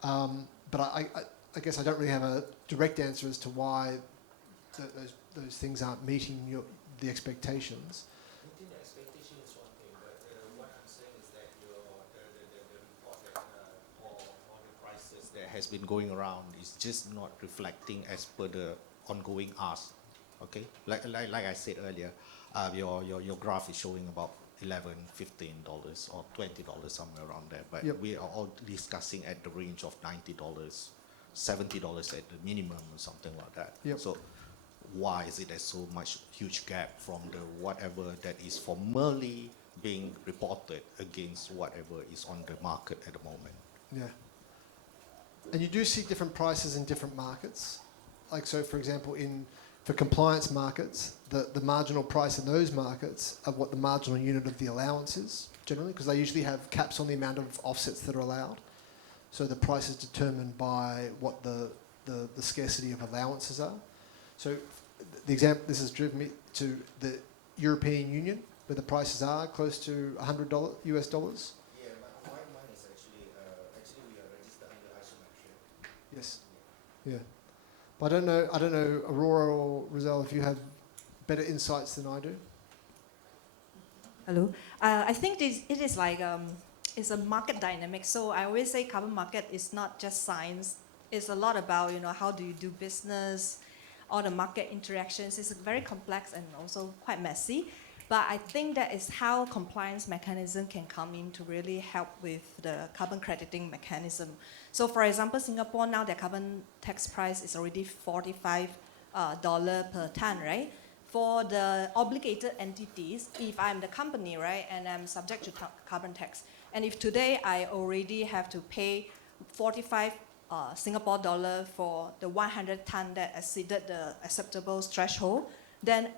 But I guess I don't really have a direct answer as to why those things aren't meeting the expectations. Meeting the expectation is one thing, but what I'm saying is that the report that all the prices that has been going around is just not reflecting as per the ongoing ask. Okay, like I said earlier, your graph is showing about $11, $15 or $20 somewhere around there, but Yep. we are all discussing at the range of $90, $70 at the minimum or something like that. Yep. So why is it there's so much huge gap from the whatever that is formally being reported against whatever is on the market at the moment? Yeah. And you do see different prices in different markets. Like, so for example, for compliance markets, the marginal price in those markets are what the marginal unit of the allowance is, generally, because they usually have caps on the amount of offsets that are allowed. So the price is determined by what the scarcity of allowances are. So the example, this has driven me to the European Union, where the prices are close to $100 US dollars. Yeah, but mine is actually we are registered under isometric. Yes. Yeah. But I don't know, Aurora or Rizal, if you have better insights than I do. Hello. I think it is like it's a market dynamic. So I always say carbon market is not just science. It's a lot about how do you do business, all the market interactions. It's very complex and also quite messy. But I think that is how compliance mechanism can come in to really help with the carbon crediting mechanism. So for example, Singapore now, their carbon tax price is already $45 per ton, right? For the obligated entities, if I'm the company, right, and I'm subject to carbon tax, and if today I already have to pay 45 Singapore dollar for the 100 ton that exceeded the acceptable threshold, then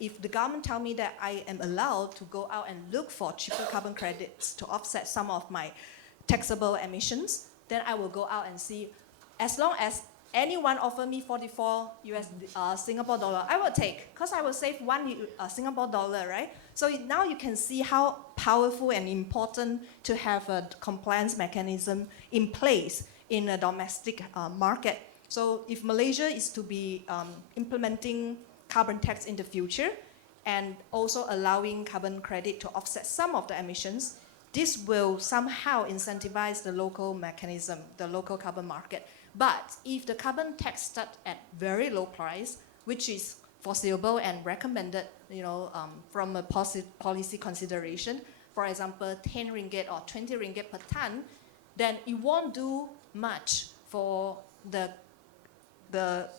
if the government tell me that I am allowed to go out and look for cheaper carbon credits to offset some of my taxable emissions, then I will go out and see. As long as anyone offer me 44 Singapore dollar, I will take, because I will save one Singapore dollar, right? So now you can see how powerful and important to have a compliance mechanism in place in a domestic market. So if Malaysia is to be implementing carbon tax in the future and also allowing carbon credit to offset some of the emissions, this will somehow incentivize the local mechanism, the local carbon market. But if the carbon tax starts at very low price, which is foreseeable and recommended, from a policy consideration, for example, 10 ringgit or 20 ringgit per ton, then it won't do much for the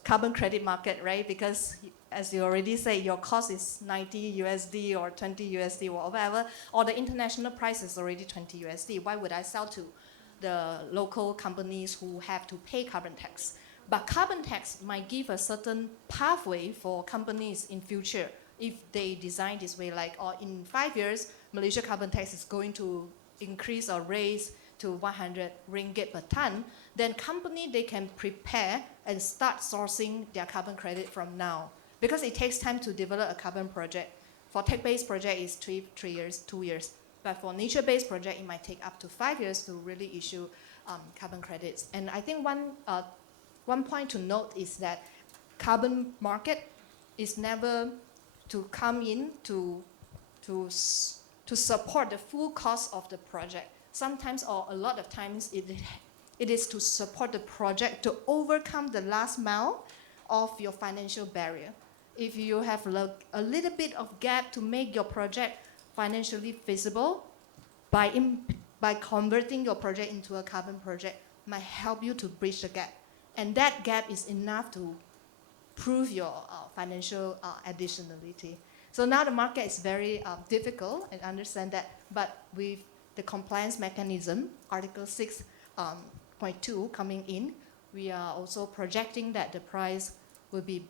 carbon credit market, right? Because as you already say, your cost is 90 USD or 20 USD or whatever, or the international price is already 20 USD. Why would I sell to the local companies who have to pay carbon tax? But carbon tax might give a certain pathway for companies in future if they design this way, like, or in 5 years, Malaysia carbon tax is going to increase or raise to 100 ringgit per ton, then company, they can prepare and start sourcing their carbon credit from now. Because it takes time to develop a carbon project. For tech-based project, it's 3 years, 2 years. But for nature-based project, it might take up to 5 years to really issue carbon credits. And I think one point to note is that carbon market is never to come in to support the full cost of the project. Sometimes, or a lot of times, it is to support the project to overcome the last mile of your financial barrier. If you have a little bit of gap to make your project financially feasible, by converting your project into a carbon project might help you to bridge the gap. And that gap is enough to prove your financial additionality. So now the market is very difficult, and understand that, but with the compliance mechanism, Article 6.2 coming in, we are also projecting that the price will be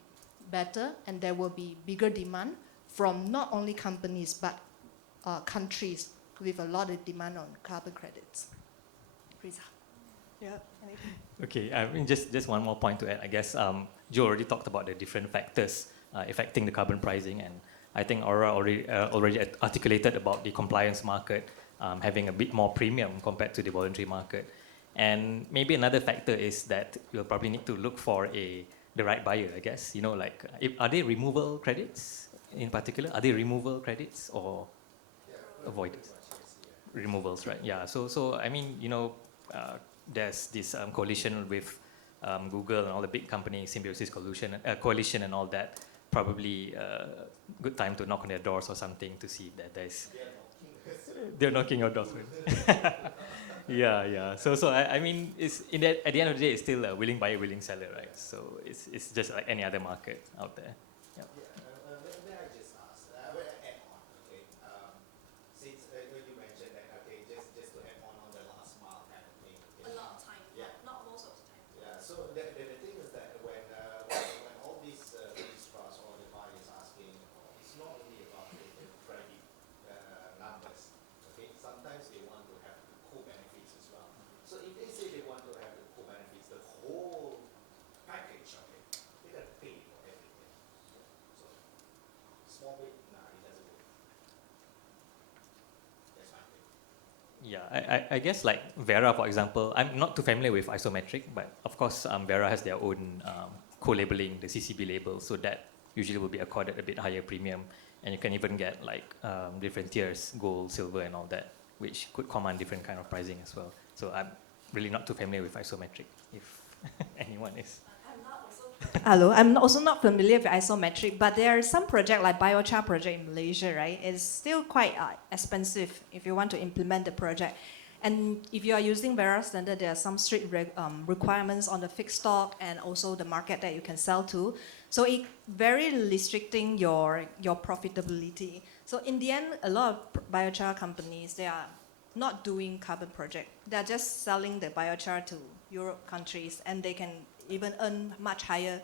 better and there will be bigger demand from not only companies but countries with a lot of demand on carbon credits. Rizal. Yeah. Okay, I mean, just one more point to add. I guess Joe already talked about the different factors affecting the carbon pricing, and I think Aurora already articulated about the compliance market having a bit more premium compared to the voluntary market. And maybe another factor is that you'll probably need to look for the right buyer, I guess. You know, like, are they removal credits in particular? Are they removal credits or avoidance? Removals, right? Yeah, so I mean, you know, there's this coalition with Google and all the big companies, symbiosis coalition and all that. Probably a good time to knock on their doors or something to see that there's... They're knocking your doors. Yeah. So I mean, it's at the end of the day, it's still a willing buyer, willing seller, right? So it's just like any other market out there. Yeah. May I just ask, add on, okay? Since you mentioned that, okay, just to add on the last mile kind of thing. Okay? A lot of time, not most of the time. Yeah. So the thing is that when all these registrars or the buyers asking, it's not only about the credit numbers. Okay. Sometimes they want to have the co-benefits as well. So if they say they want to have the co-benefits, the whole package of it, they got to pay for everything. So small bit, nah, it doesn't work. That's my thing. Yeah, I guess like Vera, for example, I'm not too familiar with isometric, but of course Vera has their own co-labeling, the CCB label, so that usually will be accorded a bit higher premium, and you can even get like different tiers, gold, silver, and all that, which could command different kind of pricing as well. So I'm really not too familiar with isometric, if anyone is. Hello, I'm also not familiar with isometric, but there are some project like biochar project in Malaysia, right? It's still quite expensive if you want to implement the project. And if you are using Vera standard, there are some strict requirements on the fixed stock and also the market that you can sell to. So it very restricting your profitability. So in the end, a lot of biochar companies, they are not doing carbon project. They're just selling the biochar to Europe countries, and they can even earn much higher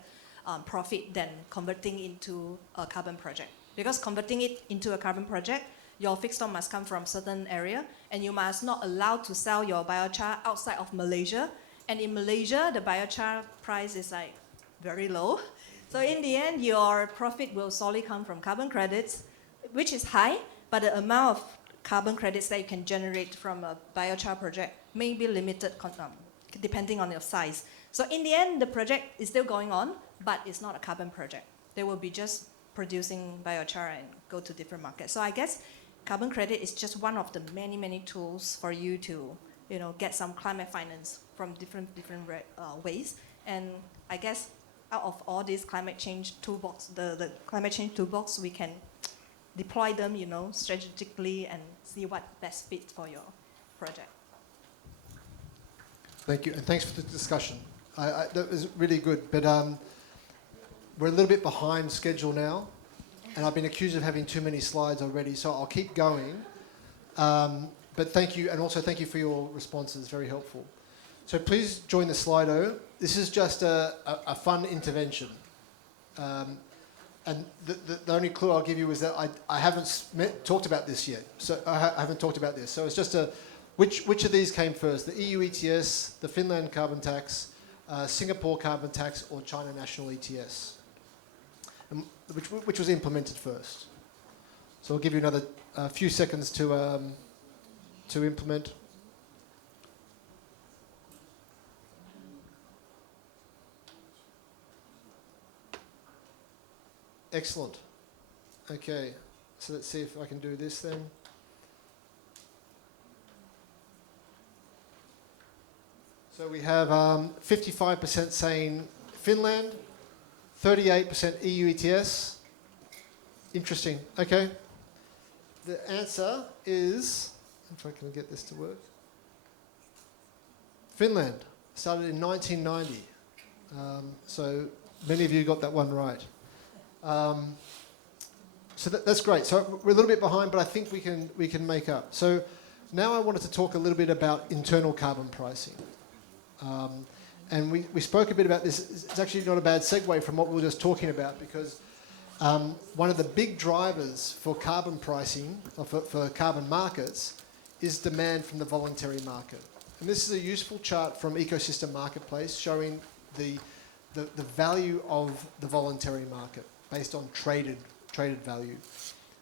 profit than converting into a carbon project. Because converting it into a carbon project, your fixed stock must come from certain area, and you must not allow to sell your biochar outside of Malaysia. And in Malaysia, the biochar price is like very low. So in the end, your profit will solely come from carbon credits, which is high, but the amount of carbon credits that you can generate from a biochar project may be limited depending on your size. So in the end, the project is still going on, but it's not a carbon project. They will be just producing biochar and go to different markets. So I guess carbon credit is just one of the many, many tools for you to, get some climate finance from different ways. And I guess out of all these climate change toolbox, the climate change toolbox, we can deploy them, strategically and see what best fits for your project. Thank you, and thanks for the discussion. That was really good, but we're a little bit behind schedule now, and I've been accused of having too many slides already, so I'll keep going. But thank you, and also thank you for your responses, very helpful. So please join the Slido. This is just a fun intervention. And the only clue I'll give you is that I haven't talked about this yet. So I haven't talked about this. So it's just which of these came first? The EU ETS, the Finland carbon tax, Singapore carbon tax, or China national ETS? And which was implemented first? So I'll give you another few seconds to implement. Excellent. Okay, so let's see if I can do this then. So we have 55% saying Finland, 38% EU ETS. Interesting. Okay. The answer is, if I can get this to work, Finland started in 1990. So many of you got that one right. So that's great. So we're a little bit behind, but I think we can make up. So now I wanted to talk a little bit about internal carbon pricing. And we spoke a bit about this. It's actually not a bad segue from what we were just talking about, because one of the big drivers for carbon pricing, or for carbon markets, is demand from the voluntary market. And this is a useful chart from Ecosystem Marketplace showing the value of the voluntary market based on traded value.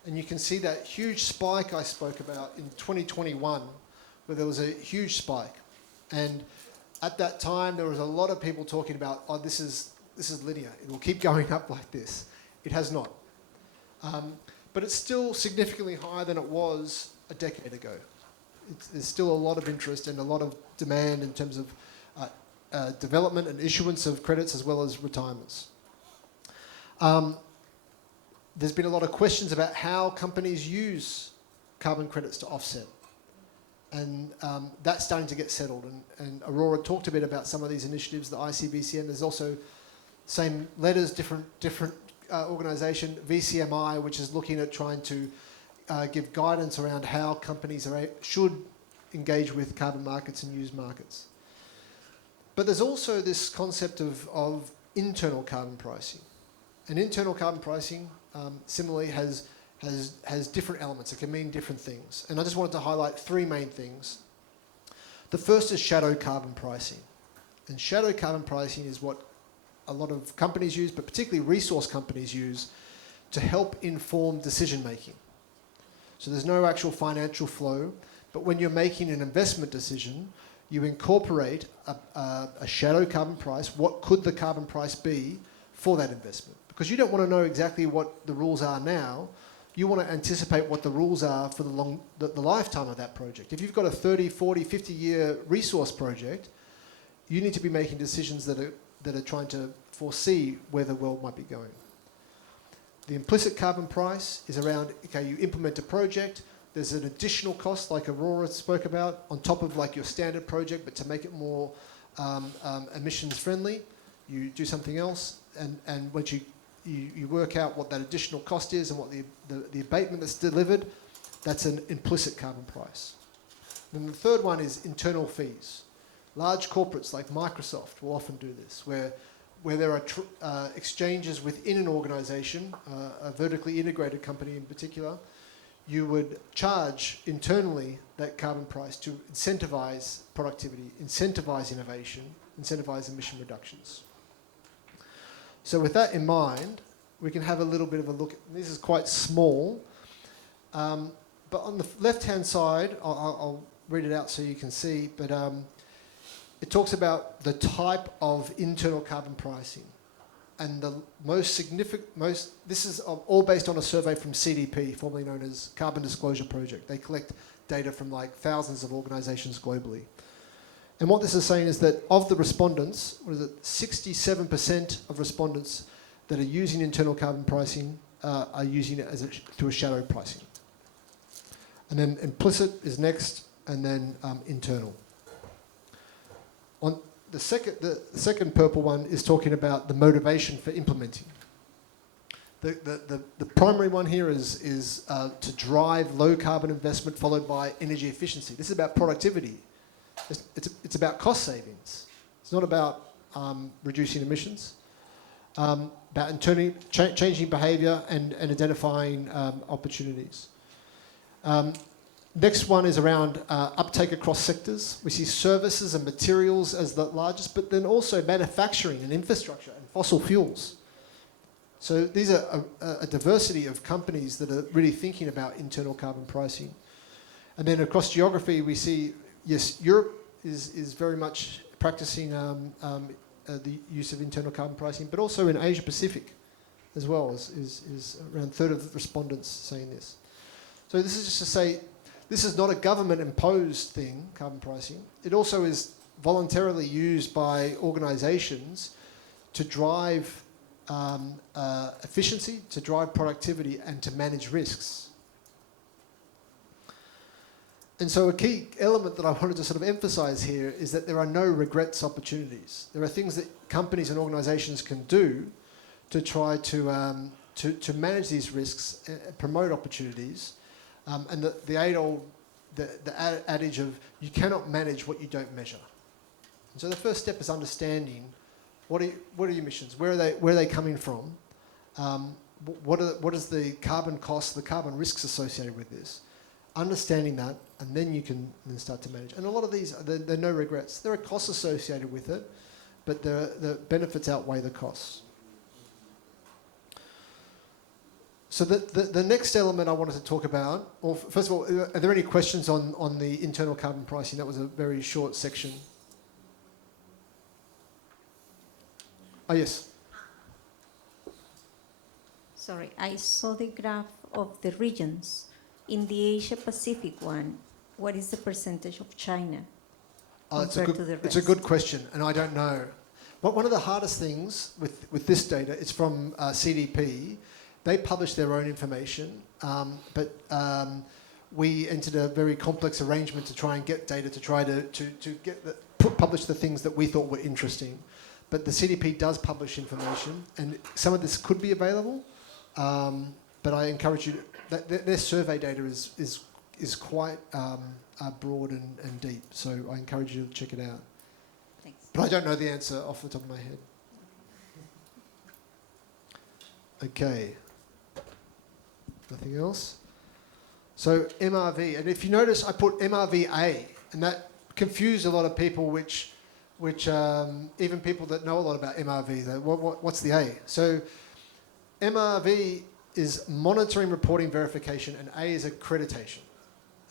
And you can see that huge spike I spoke about in 2021, where there was a huge spike. And at that time, there was a lot of people talking about, oh, this is linear. It will keep going up like this. It has not. But it's still significantly higher than it was a decade ago. There's still a lot of interest and a lot of demand in terms of development and issuance of credits as well as retirements. There's been a lot of questions about how companies use carbon credits to offset. And that's starting to get settled. And Aurora talked a bit about some of these initiatives, the ICBCM. There's also same letters, different organisation, VCMI, which is looking at trying to give guidance around how companies should engage with carbon markets and use markets. But there's also this concept of internal carbon pricing. And internal carbon pricing similarly has different elements. It can mean different things. And I just wanted to highlight three main things. The first is shadow carbon pricing. And shadow carbon pricing is what a lot of companies use, but particularly resource companies use, to help inform decision making. So there's no actual financial flow, but when you're making an investment decision, you incorporate a shadow carbon price. What could the carbon price be for that investment? Because you don't want to know exactly what the rules are now. You want to anticipate what the rules are for the lifetime of that project. If you've got a 30, 40, 50-year resource project, you need to be making decisions that are trying to foresee where the world might be going. The implicit carbon price is around, okay, you implement a project, there's an additional cost like Aurora spoke about on top of like your standard project, but to make it more emissions friendly, you do something else, and once you work out what that additional cost is and what the abatement that's delivered, that's an implicit carbon price. Then the third one is internal fees. Large corporates like Microsoft will often do this, where there are exchanges within an organisation, a vertically integrated company in particular, you would charge internally that carbon price to incentivise productivity, incentivise innovation, incentivise emission reductions. So with that in mind, we can have a little bit of a look. This is quite small, but on the left-hand side, I'll read it out so you can see, but it talks about the type of internal carbon pricing. And the most significant, this is all based on a survey from CDP, formerly known as Carbon Disclosure Project. They collect data from like thousands of organisations globally. And what this is saying is that of the respondents, 67% of respondents that are using internal carbon pricing are using it through a shadow pricing. And then implicit is next, and then internal. On the second purple one is talking about the motivation for implementing. The primary one here is to drive low carbon investment followed by energy efficiency. This is about productivity. It's about cost savings. It's not about reducing emissions. About changing behaviour and identifying opportunities. Next one is around uptake across sectors. We see services and materials as the largest, but then also manufacturing and infrastructure and fossil fuels. So these are a diversity of companies that are really thinking about internal carbon pricing. And then across geography, we see, yes, Europe is very much practicing the use of internal carbon pricing, but also in Asia Pacific as well, is around a third of respondents saying this. So this is just to say, this is not a government-imposed thing, carbon pricing. It also is voluntarily used by organisations to drive efficiency, to drive productivity, and to manage risks. And so a key element that I wanted to sort of emphasise here is that there are no regrets opportunities. There are things that companies and organisations can do to try to manage these risks, promote opportunities, and the adage of you cannot manage what you don't measure. And so the first step is understanding what are your emissions, where are they coming from, what is the carbon costs, the carbon risks associated with this. Understanding that, and then you can then start to manage. And a lot of these, there are no regrets. There are costs associated with it, but the benefits outweigh the costs. So the next element I wanted to talk about, well, first of all, are there any questions on the internal carbon pricing? That was a very short section. Oh, yes. Sorry, I saw the graph of the regions. In the Asia Pacific one, what is the percentage of China compared to the rest? It's a good question, and I don't know. One of the hardest things with this data, it's from CDP. They publish their own information, but we entered a very complex arrangement to try and get data to try to get publish the things that we thought were interesting. But the CDP does publish information, and some of this could be available. But I encourage you. Their survey data is quite broad and deep, so I encourage you to check it out. Thanks. But I don't know the answer off the top of my head. Okay. Nothing else? So MRV, and if you notice, I put MRVA, and that confused a lot of people, which even people that know a lot about MRV, what's the A? So MRV is monitoring, reporting, verification, and A is accreditation.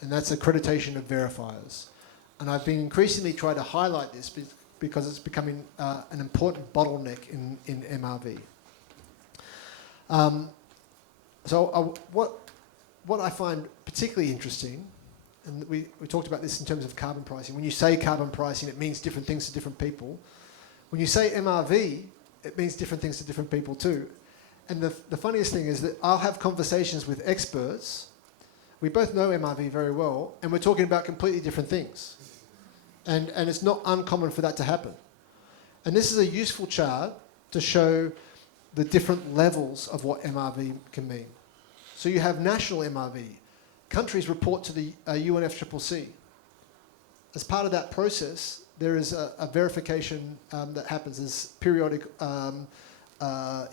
And that's accreditation of verifiers. And I've been increasingly trying to highlight this because it's becoming an important bottleneck in MRV. So what I find particularly interesting, and we talked about this in terms of carbon pricing. When you say carbon pricing, it means different things to different people. When you say MRV, it means different things to different people too. And the funniest thing is that I'll have conversations with experts. We both know MRV very well, and we're talking about completely different things. And it's not uncommon for that to happen. And this is a useful chart to show the different levels of what MRV can mean. So you have national MRV. Countries report to the UNFCCC. As part of that process, there is a verification that happens. There's periodic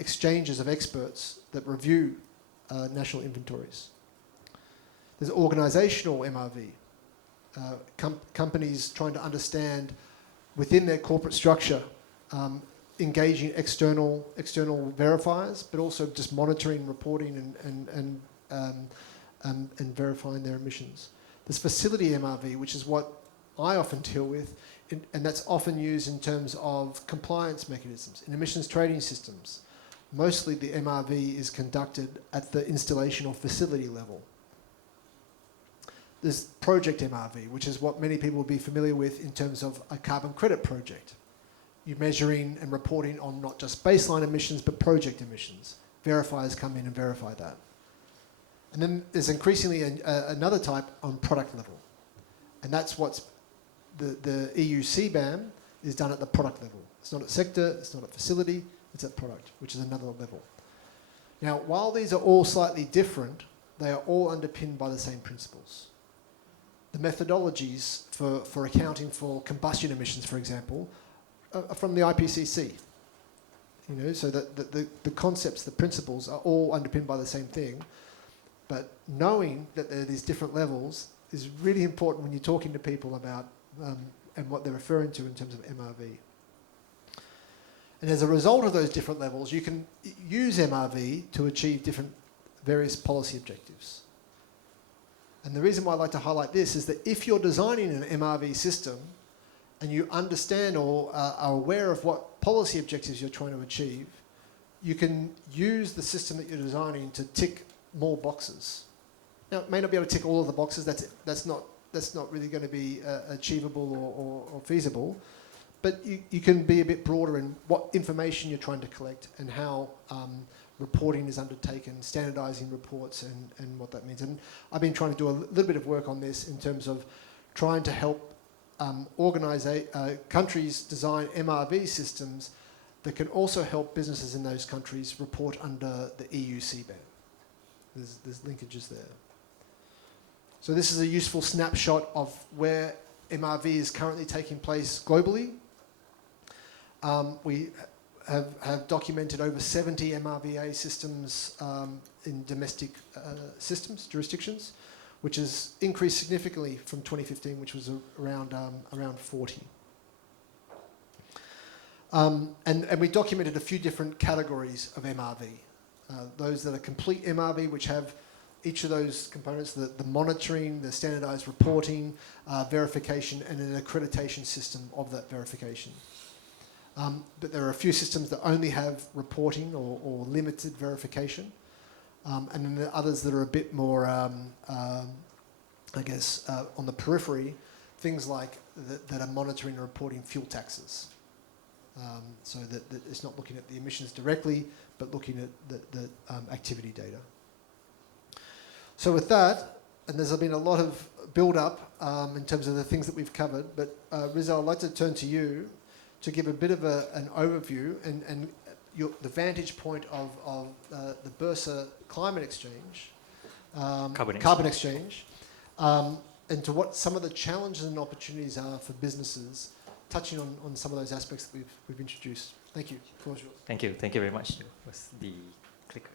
exchanges of experts that review national inventories. There's organisational MRV. Companies trying to understand within their corporate structure, engaging external verifiers, but also just monitoring, reporting, and verifying their emissions. There's facility MRV, which is what I often deal with, and that's often used in terms of compliance mechanisms in emissions trading systems. Mostly the MRV is conducted at the installation or facility level. There's project MRV, which is what many people will be familiar with in terms of a carbon credit project. You're measuring and reporting on not just baseline emissions, but project emissions. Verifiers come in and verify that. And then there's increasingly another type on product level. And that's what's the EU CBAM is done at the product level. It's not at sector, it's not at facility, it's at product, which is another level. Now, while these are all slightly different, they are all underpinned by the same principles. The methodologies for accounting for combustion emissions, for example, are from the IPCC. You know, so that the concepts, the principles are all underpinned by the same thing. But knowing that there are these different levels is really important when you're talking to people about and what they're referring to in terms of MRV. And as a result of those different levels, you can use MRV to achieve different various policy objectives. And the reason why I like to highlight this is that if you're designing an MRV system and you understand or are aware of what policy objectives you're trying to achieve, you can use the system that you're designing to tick more boxes. Now, it may not be able to tick all of the boxes. That's not really going to be achievable or feasible. But you can be a bit broader in what information you're trying to collect and how reporting is undertaken, standardising reports and what that means. And I've been trying to do a little bit of work on this in terms of trying to help countries design MRV systems that can also help businesses in those countries report under the EU CBAM. There's linkages there. So this is a useful snapshot of where MRV is currently taking place globally. We have documented over 70 MRVA systems in domestic jurisdictions. which has increased significantly from 2015, which was around 40. And we documented a few different categories of MRV. Those that are complete MRV, which have each of those components, the monitoring, the standardized reporting, verification, and an accreditation system of that verification. But there are a few systems that only have reporting or limited verification. And then there are others that are a bit more, I guess, on the periphery, things like that are monitoring and reporting fuel taxes. So that it's not looking at the emissions directly, but looking at the activity data. So with that, and there's been a lot of build-up in terms of the things that we've covered, but Rizal, I'd like to turn to you to give a bit of an overview and the vantage point of the Bursa Climate Exchange, Carbon Exchange, and to what some of the challenges and opportunities are for businesses, touching on some of those aspects that we've introduced. Thank you. The floor is yours. Thank you. Thank you very much. Was the clicker?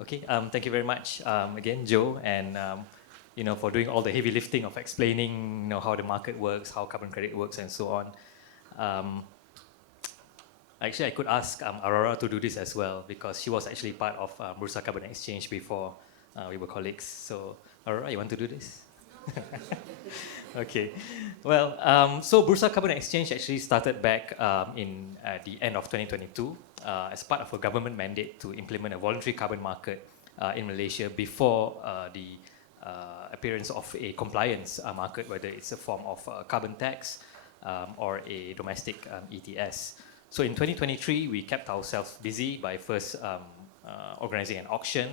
Okay. Thank you very much again, Joe, and for doing all the heavy lifting of explaining how the market works, how carbon credit works, and so on. Actually, I could ask Aurora to do this as well because she was actually part of Bursa Carbon Exchange before we were colleagues. So, Aurora, you want to do this? Okay. Well, so Bursa Carbon Exchange actually started back in the end of 2022 as part of a government mandate to implement a voluntary carbon market in Malaysia before the appearance of a compliance market, whether it's a form of carbon tax or a domestic ETS. So in 2023, we kept ourselves busy by first organizing an auction,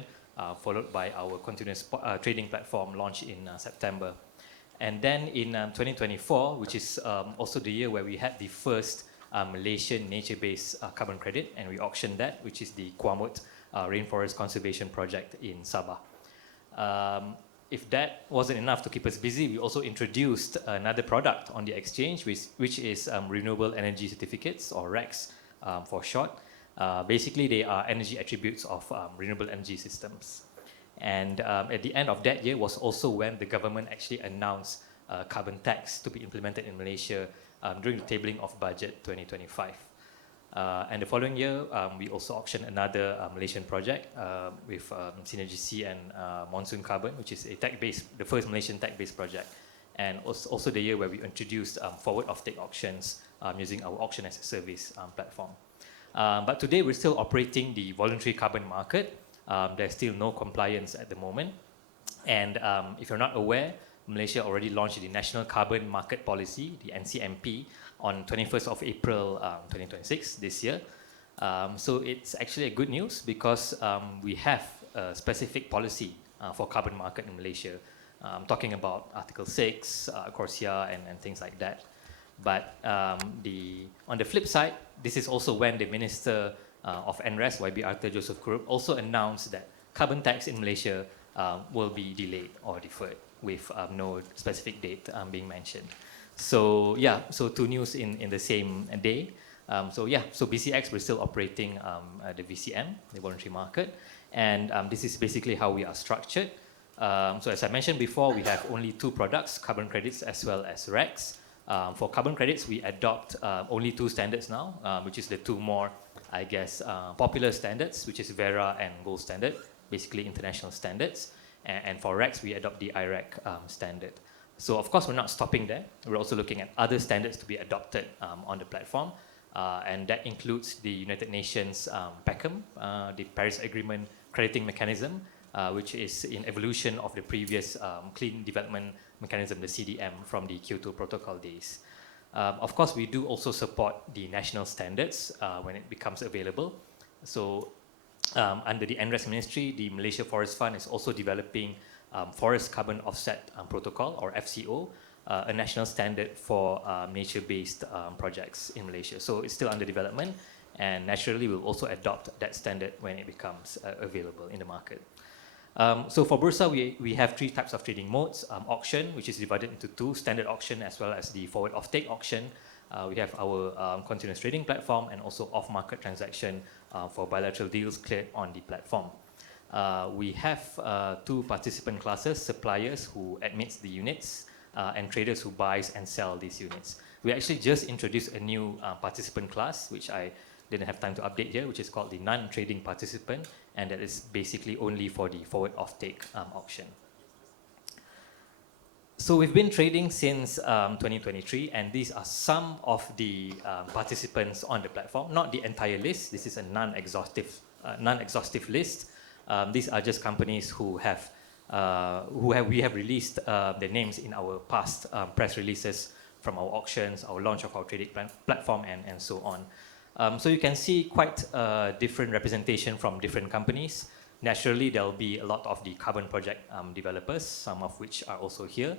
followed by our continuous trading platform launch in September. And then in 2024, which is also the year where we had the first Malaysian nature-based carbon credit, and we auctioned that, which is the Kuamut Rainforest Conservation Project in Sabah. If that wasn't enough to keep us busy, we also introduced another product on the exchange, which is renewable energy certificates, or RECs for short. Basically, they are energy attributes of renewable energy systems. And at the end of that year was also when the government actually announced carbon tax to be implemented in Malaysia during the tabling of budget 2025. And the following year, we also auctioned another Malaysian project with Synergy and Monsoon Carbon, which is the first Malaysian tech-based project. And also the year where we introduced forward offtake auctions using our auction as a service platform. But today we're still operating the voluntary carbon market. There's still no compliance at the moment. And if you're not aware, Malaysia already launched the National Carbon Market Policy, the NCMP, on 21st of April 2026, this year. So it's actually a good news because we have a specific policy for carbon market in Malaysia. Talking about Article 6, CORSIA, and things like that. But on the flip side, this is also when the Minister of NRES, YB Arthur Joseph Kurup, also announced that carbon tax in Malaysia will be delayed or deferred with no specific date being mentioned. So yeah, so two news in the same day. So BCX, we're still operating the VCM, the voluntary market, and this is basically how we are structured. So as I mentioned before, we have only two products, carbon credits as well as RECs. For carbon credits, we adopt only two standards now, which is the two more, I guess, popular standards, which is Vera and Gold Standard, basically international standards. And for RECs, we adopt the IREC standard. So of course, we're not stopping there. We're also looking at other standards to be adopted on the platform. And that includes the United Nations PACM, the Paris Agreement crediting mechanism, which is in evolution of the previous clean development mechanism, the CDM, from the Kyoto Protocol days. Of course, we do also support the national standards when it becomes available. So under the NRES Ministry, the Malaysia Forest Fund is also developing Forest Carbon Offset Protocol, or FCO, a national standard for nature-based projects in Malaysia. So it's still under development, and naturally we'll also adopt that standard when it becomes available in the market. So for Bursa, we have three types of trading modes. Auction, which is divided into two, standard auction as well as the forward offtake auction. We have our continuous trading platform and also off-market transaction for bilateral deals cleared on the platform. We have 2 participant classes, suppliers who admits the units and traders who buys and sell these units. We actually just introduced a new participant class, which I didn't have time to update here, which is called the non-trading participant, and that is basically only for the forward offtake auction. So we've been trading since 2023, and these are some of the participants on the platform, not the entire list. This is a non-exhaustive list. These are just companies we have released their names in our past press releases from our auctions, our launch of our trading platform, and so on. So you can see quite different representation from different companies. Naturally, there will be a lot of the carbon project developers, some of which are also here.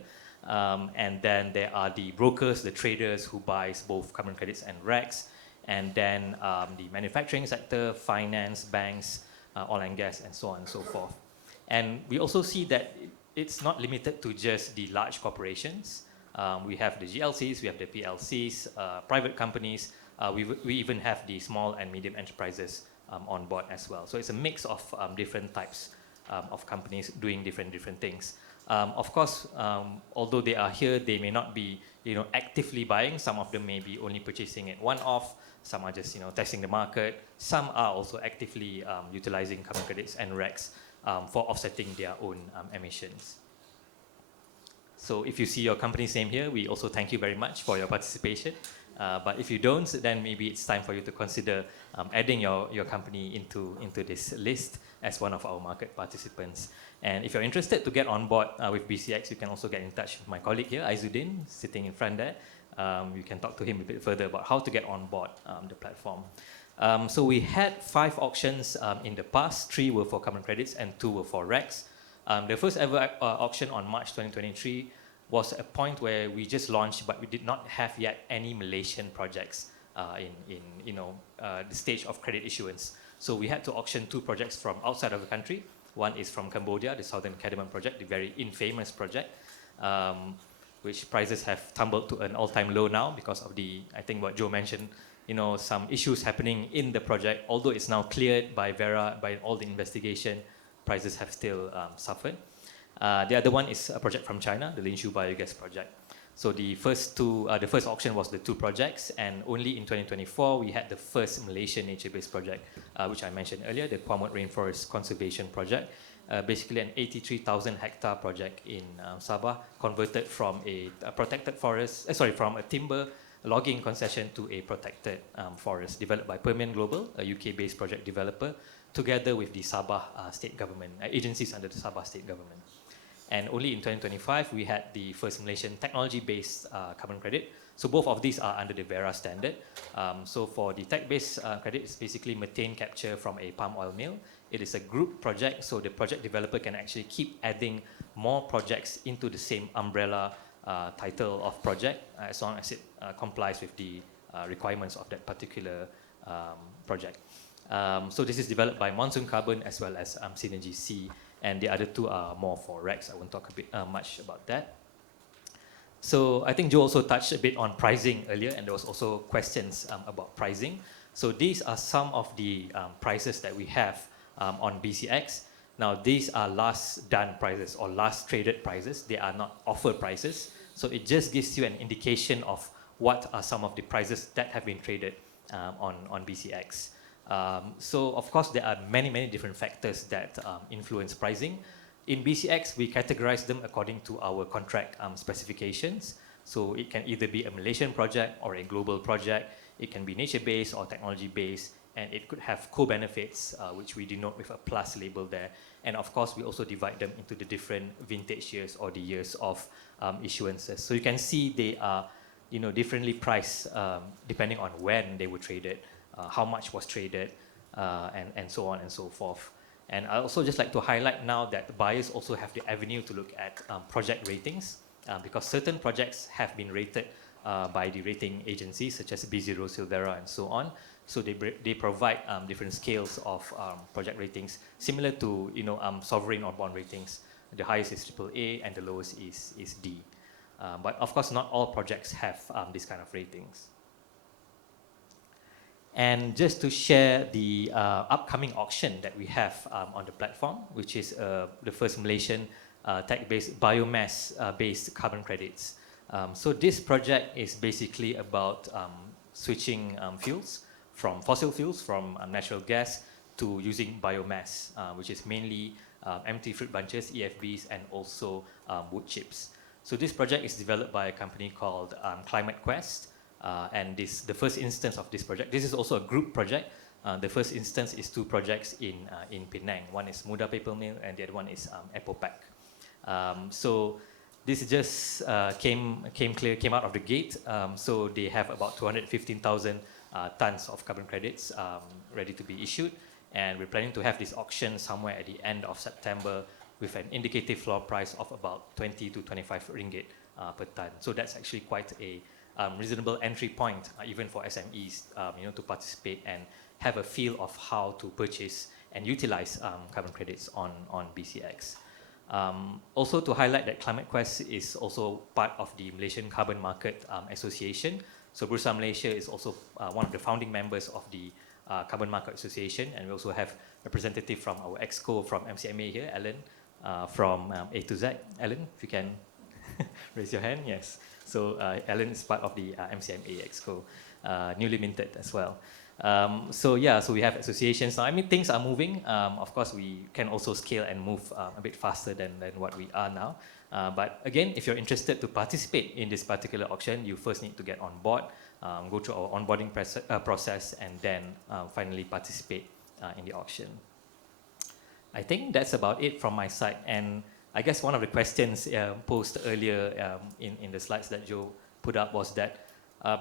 And then there are the brokers, the traders who buys both carbon credits and RECs. And then the manufacturing sector, finance, banks, oil and gas, and so on and so forth. And we also see that it's not limited to just the large corporations. We have the GLCs, we have the PLCs, private companies. We even have the small and medium enterprises on board as well. So it's a mix of different types of companies doing different things. Of course, although they are here, they may not be actively buying. Some of them may be only purchasing it one-off. Some are just testing the market. Some are also actively utilizing carbon credits and RECs for offsetting their own emissions. So if you see your company's name here, we also thank you very much for your participation. But if you don't, then maybe it's time for you to consider adding your company into this list as one of our market participants. And if you're interested to get on board with BCX, you can also get in touch with my colleague here, Aizuddin, sitting in front there. You can talk to him a bit further about how to get on board the platform. So we had 5 auctions in the past. 3 were for carbon credits and 2 were for RECs. The first ever auction on March 2023 was a point where we just launched, but we did not have yet any Malaysian projects in the stage of credit issuance. So we had to auction 2 projects from outside of the country. One is from Cambodia, the Southern Cardamom project, the very infamous project, which prices have tumbled to an all-time low now because of I think what Joe mentioned, some issues happening in the project. Although it's now cleared by Vera, by all the investigation, prices have still suffered. The other one is a project from China, the Linshu Biogas project. So the first auction was the 2 projects, and only in 2024 we had the first Malaysian nature-based project, which I mentioned earlier, the Quamut Rainforest Conservation Project. Basically an 83,000 hectare project in Sabah, converted from a protected forest, from a timber logging concession to a protected forest, developed by Permian Global, a UK-based project developer, together with the Sabah state government, agencies under the Sabah state government. And only in 2025, we had the first Malaysian technology-based carbon credit. So both of these are under the Vera standard. So for the tech-based credit, it's basically methane capture from a palm oil mill. It is a group project, so the project developer can actually keep adding more projects into the same umbrella title of project, as long as it complies with the requirements of that particular project. So this is developed by Monsoon Carbon as well as Synergy C. And the other 2 are more for RECs. I won't talk a bit much about that. So I think Joe also touched a bit on pricing earlier, and there was also questions about pricing. So these are some of the prices that we have on BCX. Now these are last done prices or last traded prices. They are not offer prices. So it just gives you an indication of what are some of the prices that have been traded on BCX. So of course there are many different factors that influence pricing. In BCX, we categorize them according to our contract specifications. So it can either be a Malaysian project or a global project. It can be nature-based or technology-based, and it could have co-benefits, which we denote with a plus label there. And of course, we also divide them into the different vintage years or the years of issuances. So you can see they are differently priced depending on when they were traded, how much was traded, and so on and so forth. And I also just like to highlight now that buyers also have the avenue to look at project ratings, because certain projects have been rated by the rating agencies such as B0, Silvera, and so on. So they provide different scales of project ratings, similar to sovereign or bond ratings. The highest is AAA and the lowest is D. But of course, not all projects have this kind of ratings. And just to share the upcoming auction that we have on the platform, which is the first Malaysian tech-based biomass-based carbon credits. So this project is basically about switching fuels from fossil fuels, from natural gas, to using biomass, which is mainly empty fruit bunches, EFBs, and also wood chips. So this project is developed by a company called Climate Quest, and the first instance of this project, this is also a group project. The first instance is 2 projects in Penang. One is Muda Paper Mill, and the other one is Epopac. So this just came out of the gate. So they have about 215,000 tons of carbon credits ready to be issued, and we're planning to have this auction somewhere at the end of September with an indicative floor price of about 20 to 25 ringgit per ton. So that's actually quite a reasonable entry point, even for SMEs, to participate and have a feel of how to purchase and utilize carbon credits on BCX. Also to highlight that Climate Quest is also part of the Malaysian Carbon Market Association. So Bursa Malaysia is also one of the founding members of the Carbon Market Association, and we also have representative from our EXCO from MCMA here, Alan, from A to Z. Alan, if you can raise your hand, yes. So Alan is part of the MCMA EXCO, newly minted as well. So we have associations now. I mean, things are moving. Of course, we can also scale and move a bit faster than what we are now. But again, if you're interested to participate in this particular auction, you first need to get on board, go through our onboarding process, and then finally participate in the auction. I think that's about it from my side. And I guess one of the questions posed earlier in the slides that Joe put up was that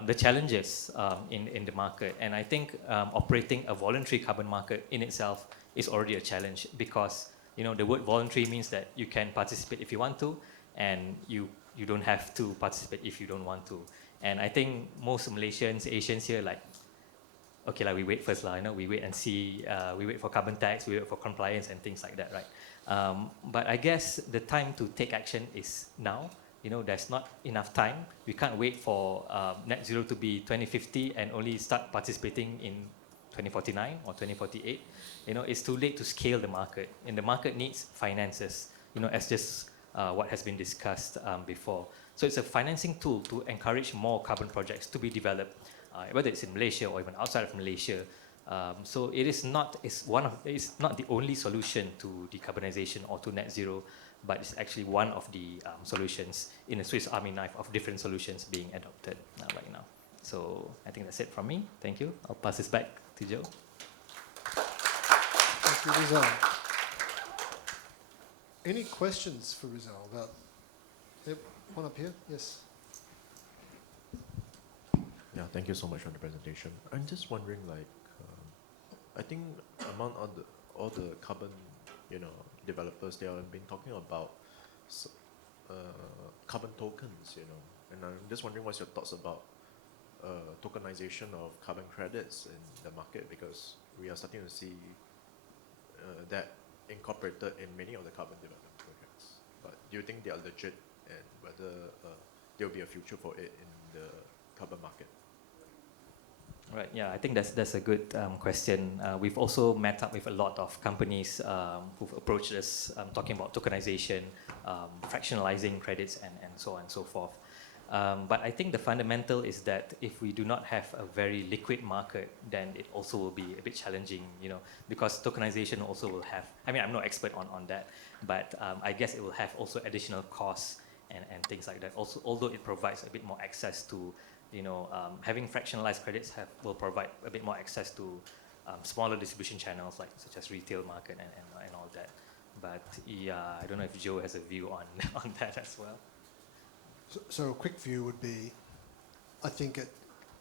the challenges in the market. And I think operating a voluntary carbon market in itself is already a challenge, because the word voluntary means that you can participate if you want to, and you don't have to participate if you don't want to. And I think most Malaysians, Asians here, okay, we wait first, we wait and see, we wait for carbon tax, we wait for compliance and things like that, right? But I guess the time to take action is now. There's not enough time. We can't wait for net zero to be 2050 and only start participating in 2049 or 2048. It's too late to scale the market, and the market needs finances, as just what has been discussed before. So it's a financing tool to encourage more carbon projects to be developed, whether it's in Malaysia or even outside of Malaysia. So it's not the only solution to decarbonization or to net zero, but it's actually one of the solutions in a Swiss Army knife of different solutions being adopted right now. So I think that's it from me. Thank you. I'll pass this back to Joe. Thank you, Rizal. Any questions for Rizal about? Yep, one up here. Yes. Yeah, thank you so much for the presentation. I'm just wondering, I think among all the carbon, developers, they have been talking about carbon tokens, and I'm just wondering what's your thoughts about tokenization of carbon credits in the market, because we are starting to see that incorporated in many of the carbon development projects. But do you think they are legit, and whether there will be a future for it in the carbon market? Right. Yeah, I think that's a good question. We've also met up with a lot of companies who've approached us talking about tokenization, fractionalizing credits, and so on and so forth. But I think the fundamental is that if we do not have a very liquid market, then it also will be a bit challenging, because tokenization also will have, I'm no expert on that, but I guess it will have also additional costs and things like that. Also, although it provides a bit more access to, having fractionalized credits will provide a bit more access to smaller distribution channels, such as retail market and all that. But yeah, I don't know if Joe has a view on that as well. So a quick view would be, I think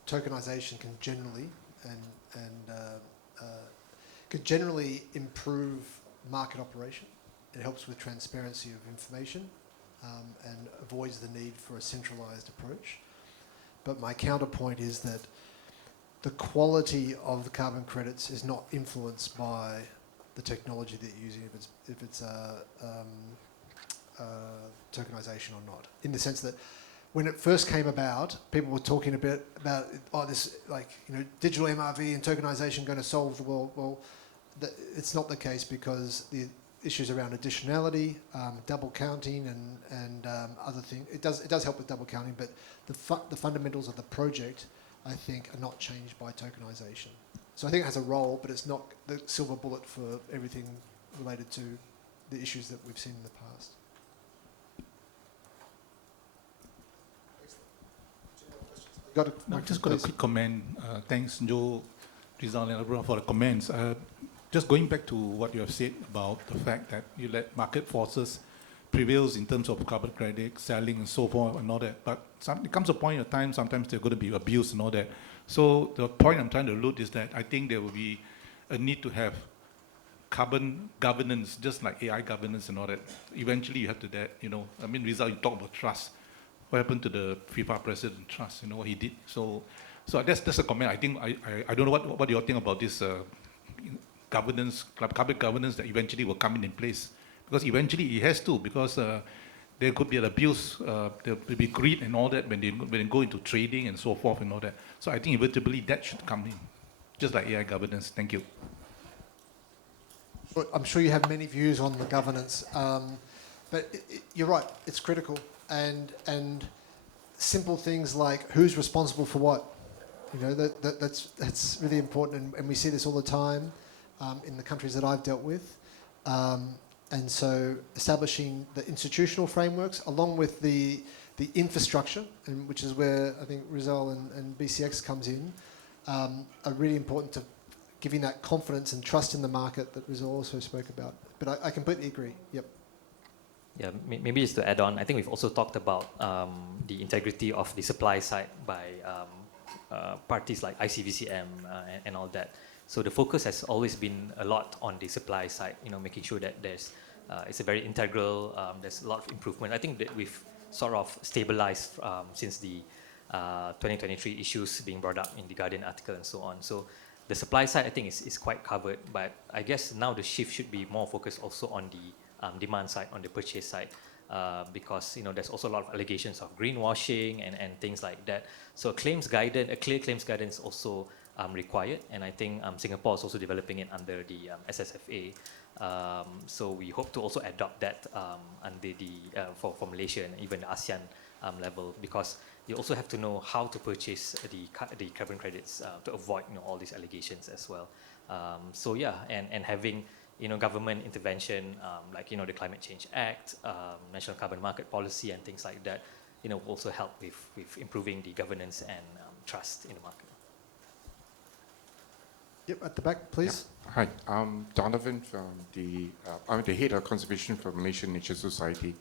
tokenization can generally improve market operation. It helps with transparency of information and avoids the need for a centralized approach. But my counterpoint is that the quality of the carbon credits is not influenced by the technology that you're using, if it's tokenization or not. In the sense that when it first came about, people were talking a bit about, oh, this, like, you know, digital MRV and tokenization going to solve the world. Well, it's not the case, because the issues around additionality, double counting, and other things, it does help with double counting, but the fundamentals of the project, I think, are not changed by tokenization. So I think it has a role, but it's not the silver bullet for everything related to the issues that we've seen in the past. I've just got a quick comment. Thanks, Joe, Rizal, and Aurora for the comments. Just going back to what you have said about the fact that you let market forces prevails in terms of carbon credit, selling and so forth and all that. But it comes a point in time, sometimes they're going to be abused and all that. So the point I'm trying to allude is that I think there will be a need to have carbon governance, just like AI governance and all that. Eventually you have to that, you know, I mean, Rizal, you talk about trust. What happened to the FIFA president trust, you know, what he did. So that's a comment. I think, I don't know what you think about this governance, carbon governance that eventually will come in place. Because eventually it has to, because there could be an abuse, there will be greed and all that when they go into trading and so forth and all that. So I think inevitably that should come in, just like AI governance. Thank you. I'm sure you have many views on the governance, but you're right, it's critical. And simple things like who's responsible for what, you know, that's really important, and we see this all the time in the countries that I've dealt with. And so establishing the institutional frameworks along with the infrastructure, and which is where I think Rizal and BCX comes in, are really important to giving that confidence and trust in the market that Rizal also spoke about. But I completely agree, yep. Yeah, maybe just to add on, I think we've also talked about the integrity of the supply side by parties like ICVCM and all that. So the focus has always been a lot on the supply side, you know, making sure that there's it's a very integral, there's a lot of improvement. I think that we've sort of stabilized since the 2023 issues being brought up in the Guardian article and so on. So the supply side, I think, is quite covered, but I guess now the shift should be more focused also on the demand side, on the purchase side, because, you know, there's also a lot of allegations of greenwashing and things like that. So a clear claims guidance also required, and I think Singapore is also developing it under the SSFA. So we hope to also adopt that under the for Malaysia and even the ASEAN level, because you also have to know how to purchase the carbon credits to avoid, you know, all these allegations as well. So yeah, and having, you know, government intervention like, you know, the Climate Change Act, National Carbon Market Policy and things like that, you know, also help with improving the governance and trust in the market. Yep, at the back, please. Yeah. Hi, I'm Donovan from I'm the head of conservation for Malaysian Nature Society.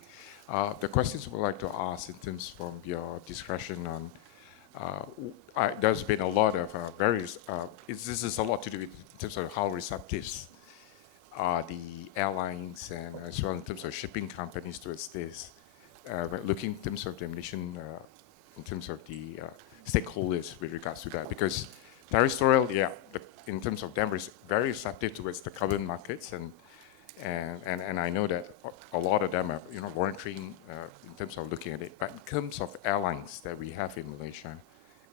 The questions I would like to ask in terms from your discussion on, there's been a lot of various, this is a lot to do with in terms of how receptive are the airlines and as well in terms of shipping companies towards this, looking in terms of the Malaysian, in terms of the stakeholders with regards to that, because Darussalam, yeah, in terms of them, is very receptive towards the carbon markets, and I know that a lot of them are, you know, volunteering in terms of looking at it. But in terms of airlines that we have in Malaysia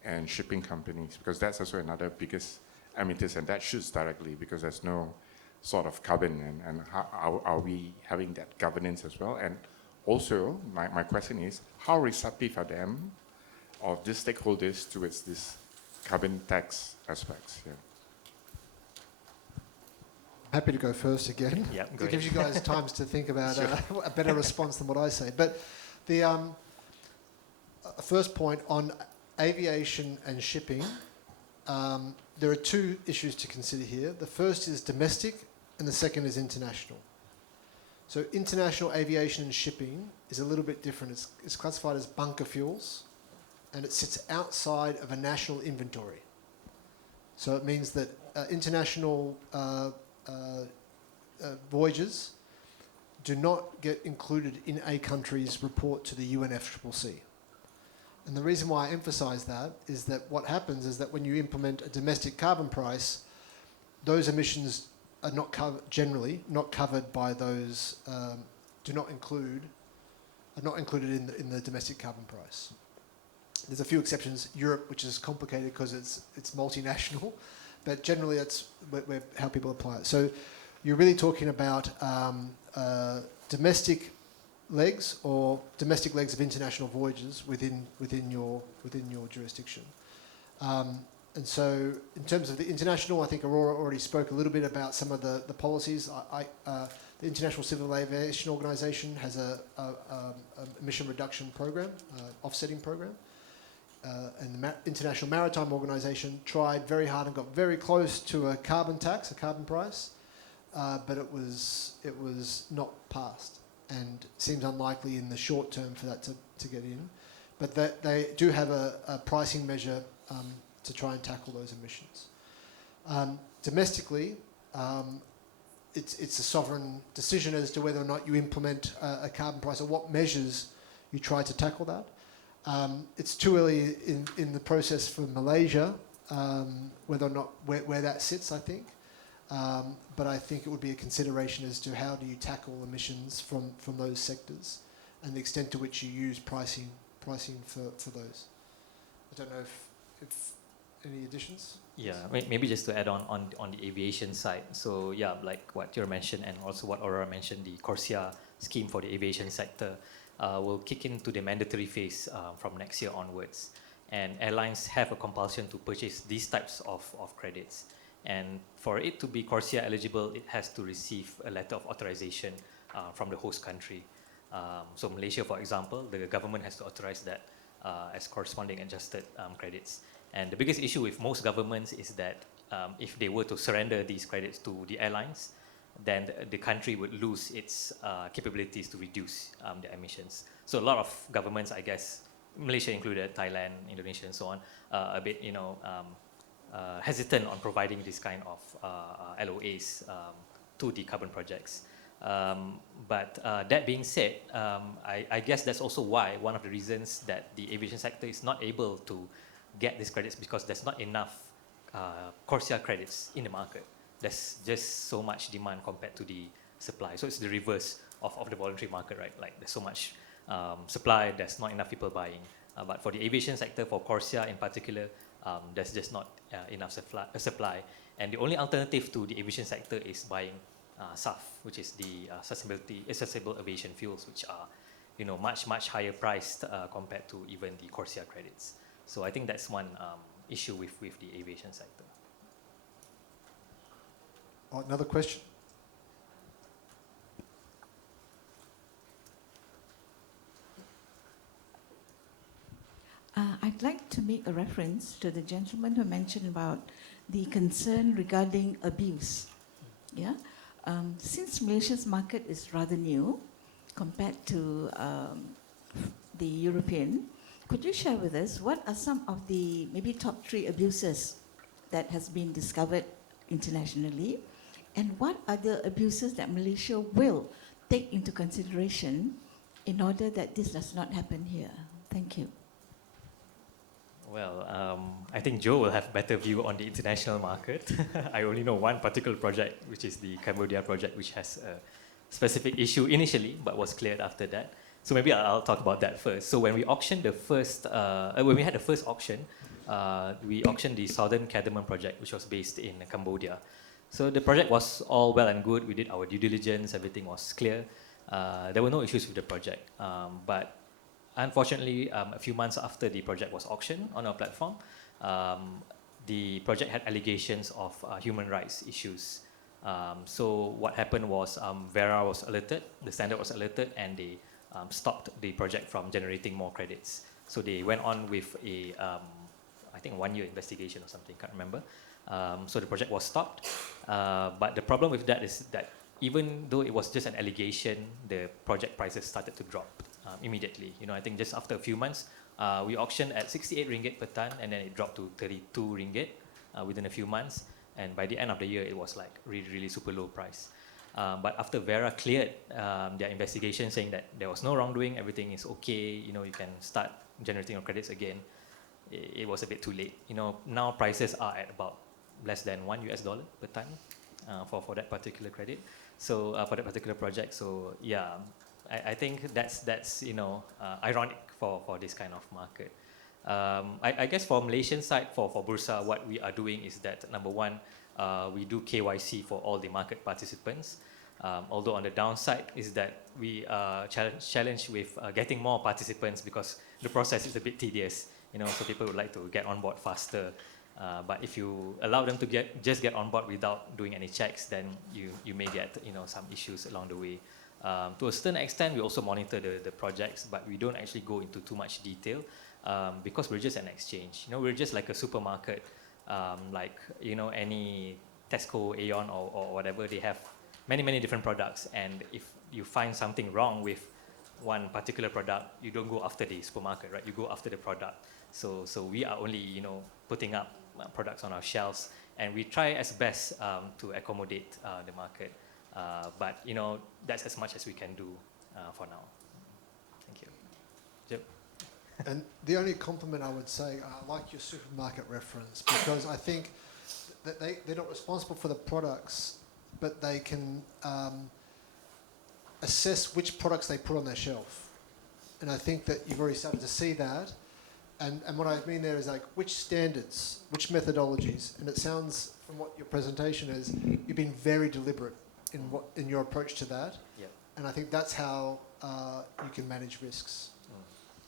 and shipping companies, because that's also another biggest emitters, and that shoots directly because there's no sort of carbon, and how are we having that governance as well? And also, my question is, how receptive are them, of these stakeholders, towards this carbon tax aspects? Yeah. Happy to go first again. Yeah, It gives you guys time to think about a better response than what I say. But the first point on aviation and shipping, there are two issues to consider here. The first is domestic, and the second is international. So international aviation and shipping is a little bit different. It's classified as bunker fuels, and it sits outside of a national inventory. So it means that international voyages do not get included in a country's report to the UNFCCC. And the reason why I emphasize that is that what happens is that when you implement a domestic carbon price, those emissions are not generally not covered by those, are not included in the domestic carbon price. There's a few exceptions. Europe, which is complicated because it's multinational, but generally that's how people apply it. So you're really talking about domestic legs or domestic legs of international voyages within your jurisdiction. And so in terms of the international, I think Aurora already spoke a little bit about some of the policies. The International Civil Aviation Organization has a emission reduction program, offsetting program. And the International Maritime Organization tried very hard and got very close to a carbon tax, a carbon price, but it was not passed, and seems unlikely in the short term for that to get in. But they do have a pricing measure to try and tackle those emissions. Domestically, it's a sovereign decision as to whether or not you implement a carbon price or what measures you try to tackle that. It's too early in the process for Malaysia, whether or not where that sits, I think. But I think it would be a consideration as to how do you tackle emissions from those sectors and the extent to which you use pricing for those. I don't know if any additions? Yeah, maybe just to add on the aviation side. So yeah, like what you mentioned and also what Aurora mentioned, the Corsia scheme for the aviation sector will kick into the mandatory phase from next year onwards. And airlines have a compulsion to purchase these types of credits. And for it to be Corsia eligible, it has to receive a letter of authorization from the host country. So Malaysia, for example, the government has to authorize that as corresponding adjusted credits. And the biggest issue with most governments is that if they were to surrender these credits to the airlines, then the country would lose its capabilities to reduce their emissions. So a lot of governments, I guess, Malaysia included, Thailand, Indonesia, and so on, a bit, hesitant on providing this kind of LOAs to the carbon projects. But that being said, I guess that's also why one of the reasons that the aviation sector is not able to get these credits, because there's not enough Corsia credits in the market. There's just so much demand compared to the supply. So it's the reverse of the voluntary market, right? Like there's so much supply, there's not enough people buying. But for the aviation sector, for Corsia in particular, there's just not enough supply. And the only alternative to the aviation sector is buying SAF, which is the sustainable aviation fuels, which are much higher priced compared to even the Corsia credits. So I think that's one issue with the aviation sector. Another question? I'd like to make a reference to the gentleman who mentioned about the concern regarding abuse. Yeah, since Malaysia's market is rather new compared to the European, could you share with us what are some of the maybe top 3 abuses that has been discovered internationally, and what are the abuses that Malaysia will take into consideration in order that this does not happen here? Thank you. Well, I think Joe will have better view on the international market. I only know one particular project, which is the Cambodia project, which has a specific issue initially, but was cleared after that. So maybe I'll talk about that first. So when we auctioned when we had the first auction, we auctioned the Southern Cardamom project, which was based in Cambodia. So the project was all well and good. We did our due diligence, everything was clear. There were no issues with the project. But unfortunately, a few months after the project was auctioned on our platform, the project had allegations of human rights issues. So what happened was Vera was alerted, the standard was alerted, and they stopped the project from generating more credits. So they went on with I think 1-year investigation or something, can't remember. So the project was stopped. But the problem with that is that even though it was just an allegation, the project prices started to drop immediately. I think just after a few months, we auctioned at 68 ringgit per ton, and then it dropped to 32 ringgit within a few months. And by the end of the year, it was like really super low price. But after Vera cleared their investigation, saying that there was no wrongdoing, everything is okay, you can start generating your credits again, it was a bit too late. Now prices are at about less than $1 per ton for that particular credit. So for that particular project. So yeah, I think that's ironic for this kind of market. I guess for Malaysian side, for Bursa, what we are doing is that, number one, we do KYC for all the market participants. Although on the downside is that we are challenged with getting more participants because the process is a bit tedious, so people would like to get on board faster. But if you allow them to just get on board without doing any checks, then you may get some issues along the way. To a certain extent, we also monitor the projects, but we don't actually go into too much detail because we're just an exchange. We're just like a supermarket, like any Tesco, Aeon, or whatever. They have many different products, and if you find something wrong with one particular product, you don't go after the supermarket, right? You go after the product. So we are only putting up products on our shelves, and we try as best to accommodate the market. But that's as much as we can do for now. Thank you. Yep. And the only compliment I would say, I like your supermarket reference, because I think that they're not responsible for the products, but they can assess which products they put on their shelf. And I think that you've already started to see that. And what I mean there is like which standards, which methodologies, and it sounds from what your presentation is, you've been very deliberate in your approach to that. Yep. And I think that's how you can manage risks.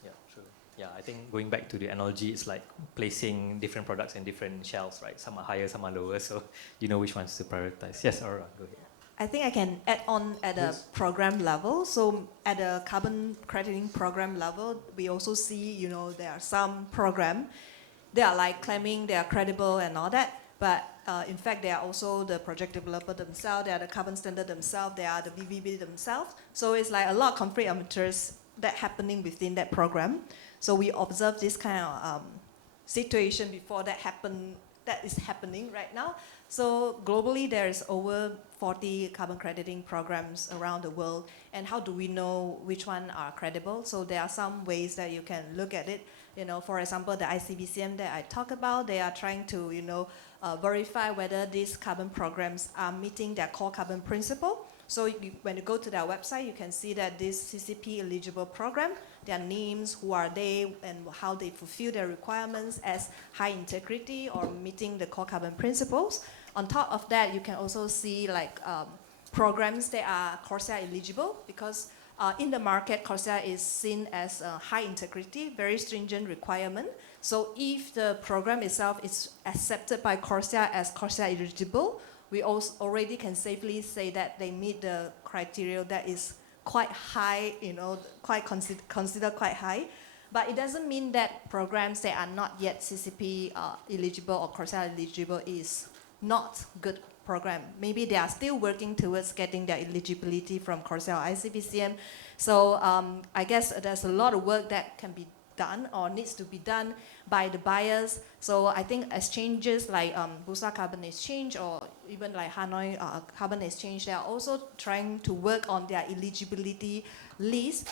Yeah, true. Yeah, I think going back to the analogy, it's like placing different products in different shelves, right? Some are higher, some are lower, so you know which ones to prioritize. Yes, Aurora, go ahead. I think I can add on at a program level. So at a carbon crediting program level, we also see, there are some program, they are like claiming they are credible and all that, but in fact, they are also the project developer themselves, they are the carbon standard themselves, they are the BVB themselves. So it's like a lot of conflict of interest that happening within that program. So we observe this kind of situation before that is happening right now. So globally, there is over 40 carbon crediting programs around the world. And how do we know which one are credible? So there are some ways that you can look at it. For example, the ICBCM that I talk about, they are trying to, verify whether these carbon programs are meeting their core carbon principle. So when you go to their website, you can see that this CCP eligible program, their names, who are they, and how they fulfill their requirements as high integrity or meeting the core carbon principles. On top of that, you can also see programs that are Corsair eligible, because in the market, Corsair is seen as a high integrity, very stringent requirement. So if the program itself is accepted by Corsair as Corsair eligible, we also already can safely say that they meet the criteria that is quite high, considered quite high. But it doesn't mean that programs that are not yet CCP eligible or Corsair eligible is not good program. Maybe they are still working towards getting their eligibility from Corsair or ICBCM. So I guess there's a lot of work that can be done or needs to be done by the buyers. So I think exchanges like Bursa Carbon Exchange or even like Hanoi Carbon Exchange, they are also trying to work on their eligibility list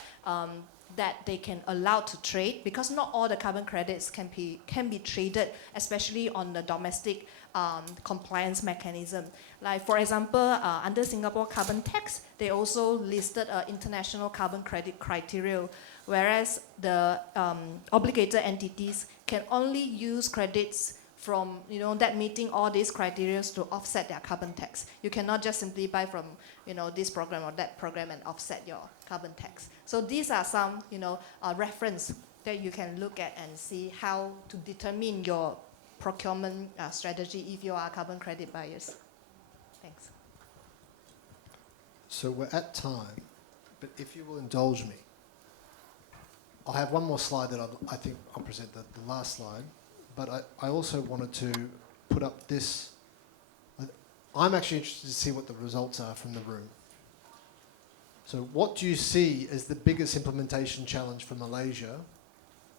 that they can allow to trade, because not all the carbon credits can be traded, especially on the domestic compliance mechanism. Like for example, under Singapore carbon tax, they also listed international carbon credit criteria, whereas the obligated entities can only use credits from that meeting all these criteria to offset their carbon tax. You cannot just simply buy from this program or that program and offset your carbon tax. So these are some reference that you can look at and see how to determine your procurement strategy if you are carbon credit buyers. Thanks. So we're at time, but if you will indulge me, I'll have one more slide that I think I'll present, the last slide, but I also wanted to put up this. I'm actually interested to see what the results are from the room. So what do you see as the biggest implementation challenge for Malaysia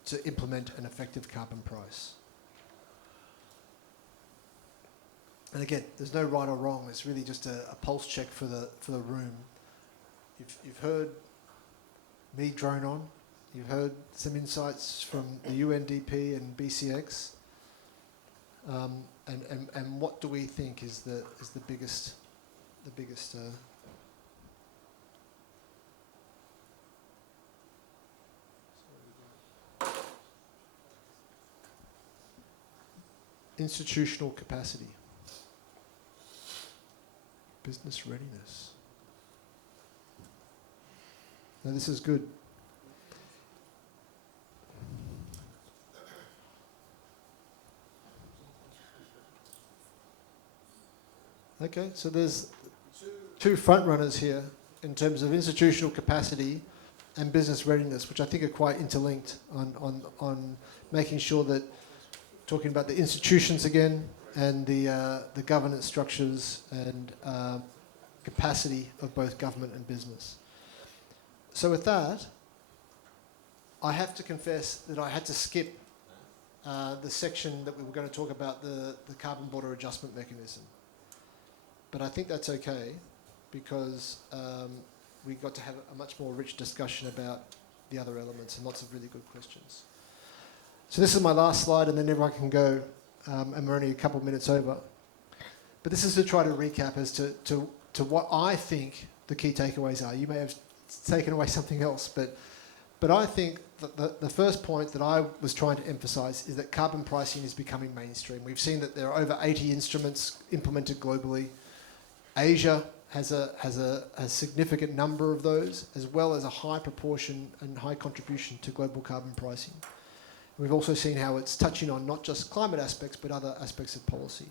to implement an effective carbon price? And again, there's no right or wrong. It's really just a pulse check for the room. You've heard me drone on. You've heard some insights from the UNDP and BCX. And what do we think is the biggest Institutional capacity. Business readiness. Now this is good. Okay, so there's two front runners here in terms of institutional capacity and business readiness, which I think are quite interlinked on making sure that, talking about the institutions again and the governance structures and capacity of both government and business. So with that, I have to confess that I had to skip the section that we were going to talk about the carbon border adjustment mechanism. But I think that's okay because we got to have a much more rich discussion about the other elements and lots of really good questions. So this is my last slide and then everyone can go and we're only a couple of minutes over. But this is to try to recap as to what I think the key takeaways are. You may have taken away something else, but I think that the first point that I was trying to emphasise is that carbon pricing is becoming mainstream. We've seen that there are over 80 instruments implemented globally. Asia has a significant number of those, as well as a high proportion and high contribution to global carbon pricing. We've also seen how it's touching on not just climate aspects, but other aspects of policy,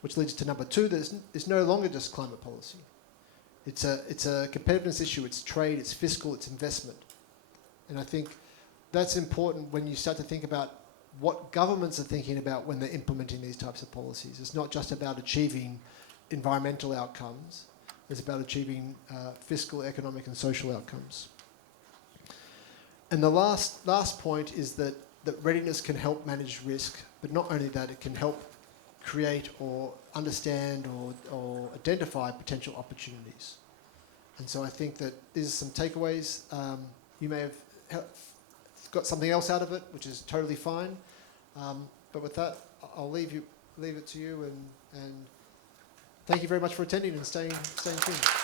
which leads to number two, that it's no longer just climate policy. It's a competitiveness issue, it's trade, it's fiscal, it's investment. And I think that's important when you start to think about what governments are thinking about when they're implementing these types of policies. It's not just about achieving environmental outcomes, it's about achieving fiscal, economic and social outcomes. And the last point is that readiness can help manage risk, but not only that, it can help create or understand or identify potential opportunities. And so I think that these are some takeaways. You may have got something else out of it, which is totally fine. But with that, I'll leave it to you and thank you very much for attending and staying tuned.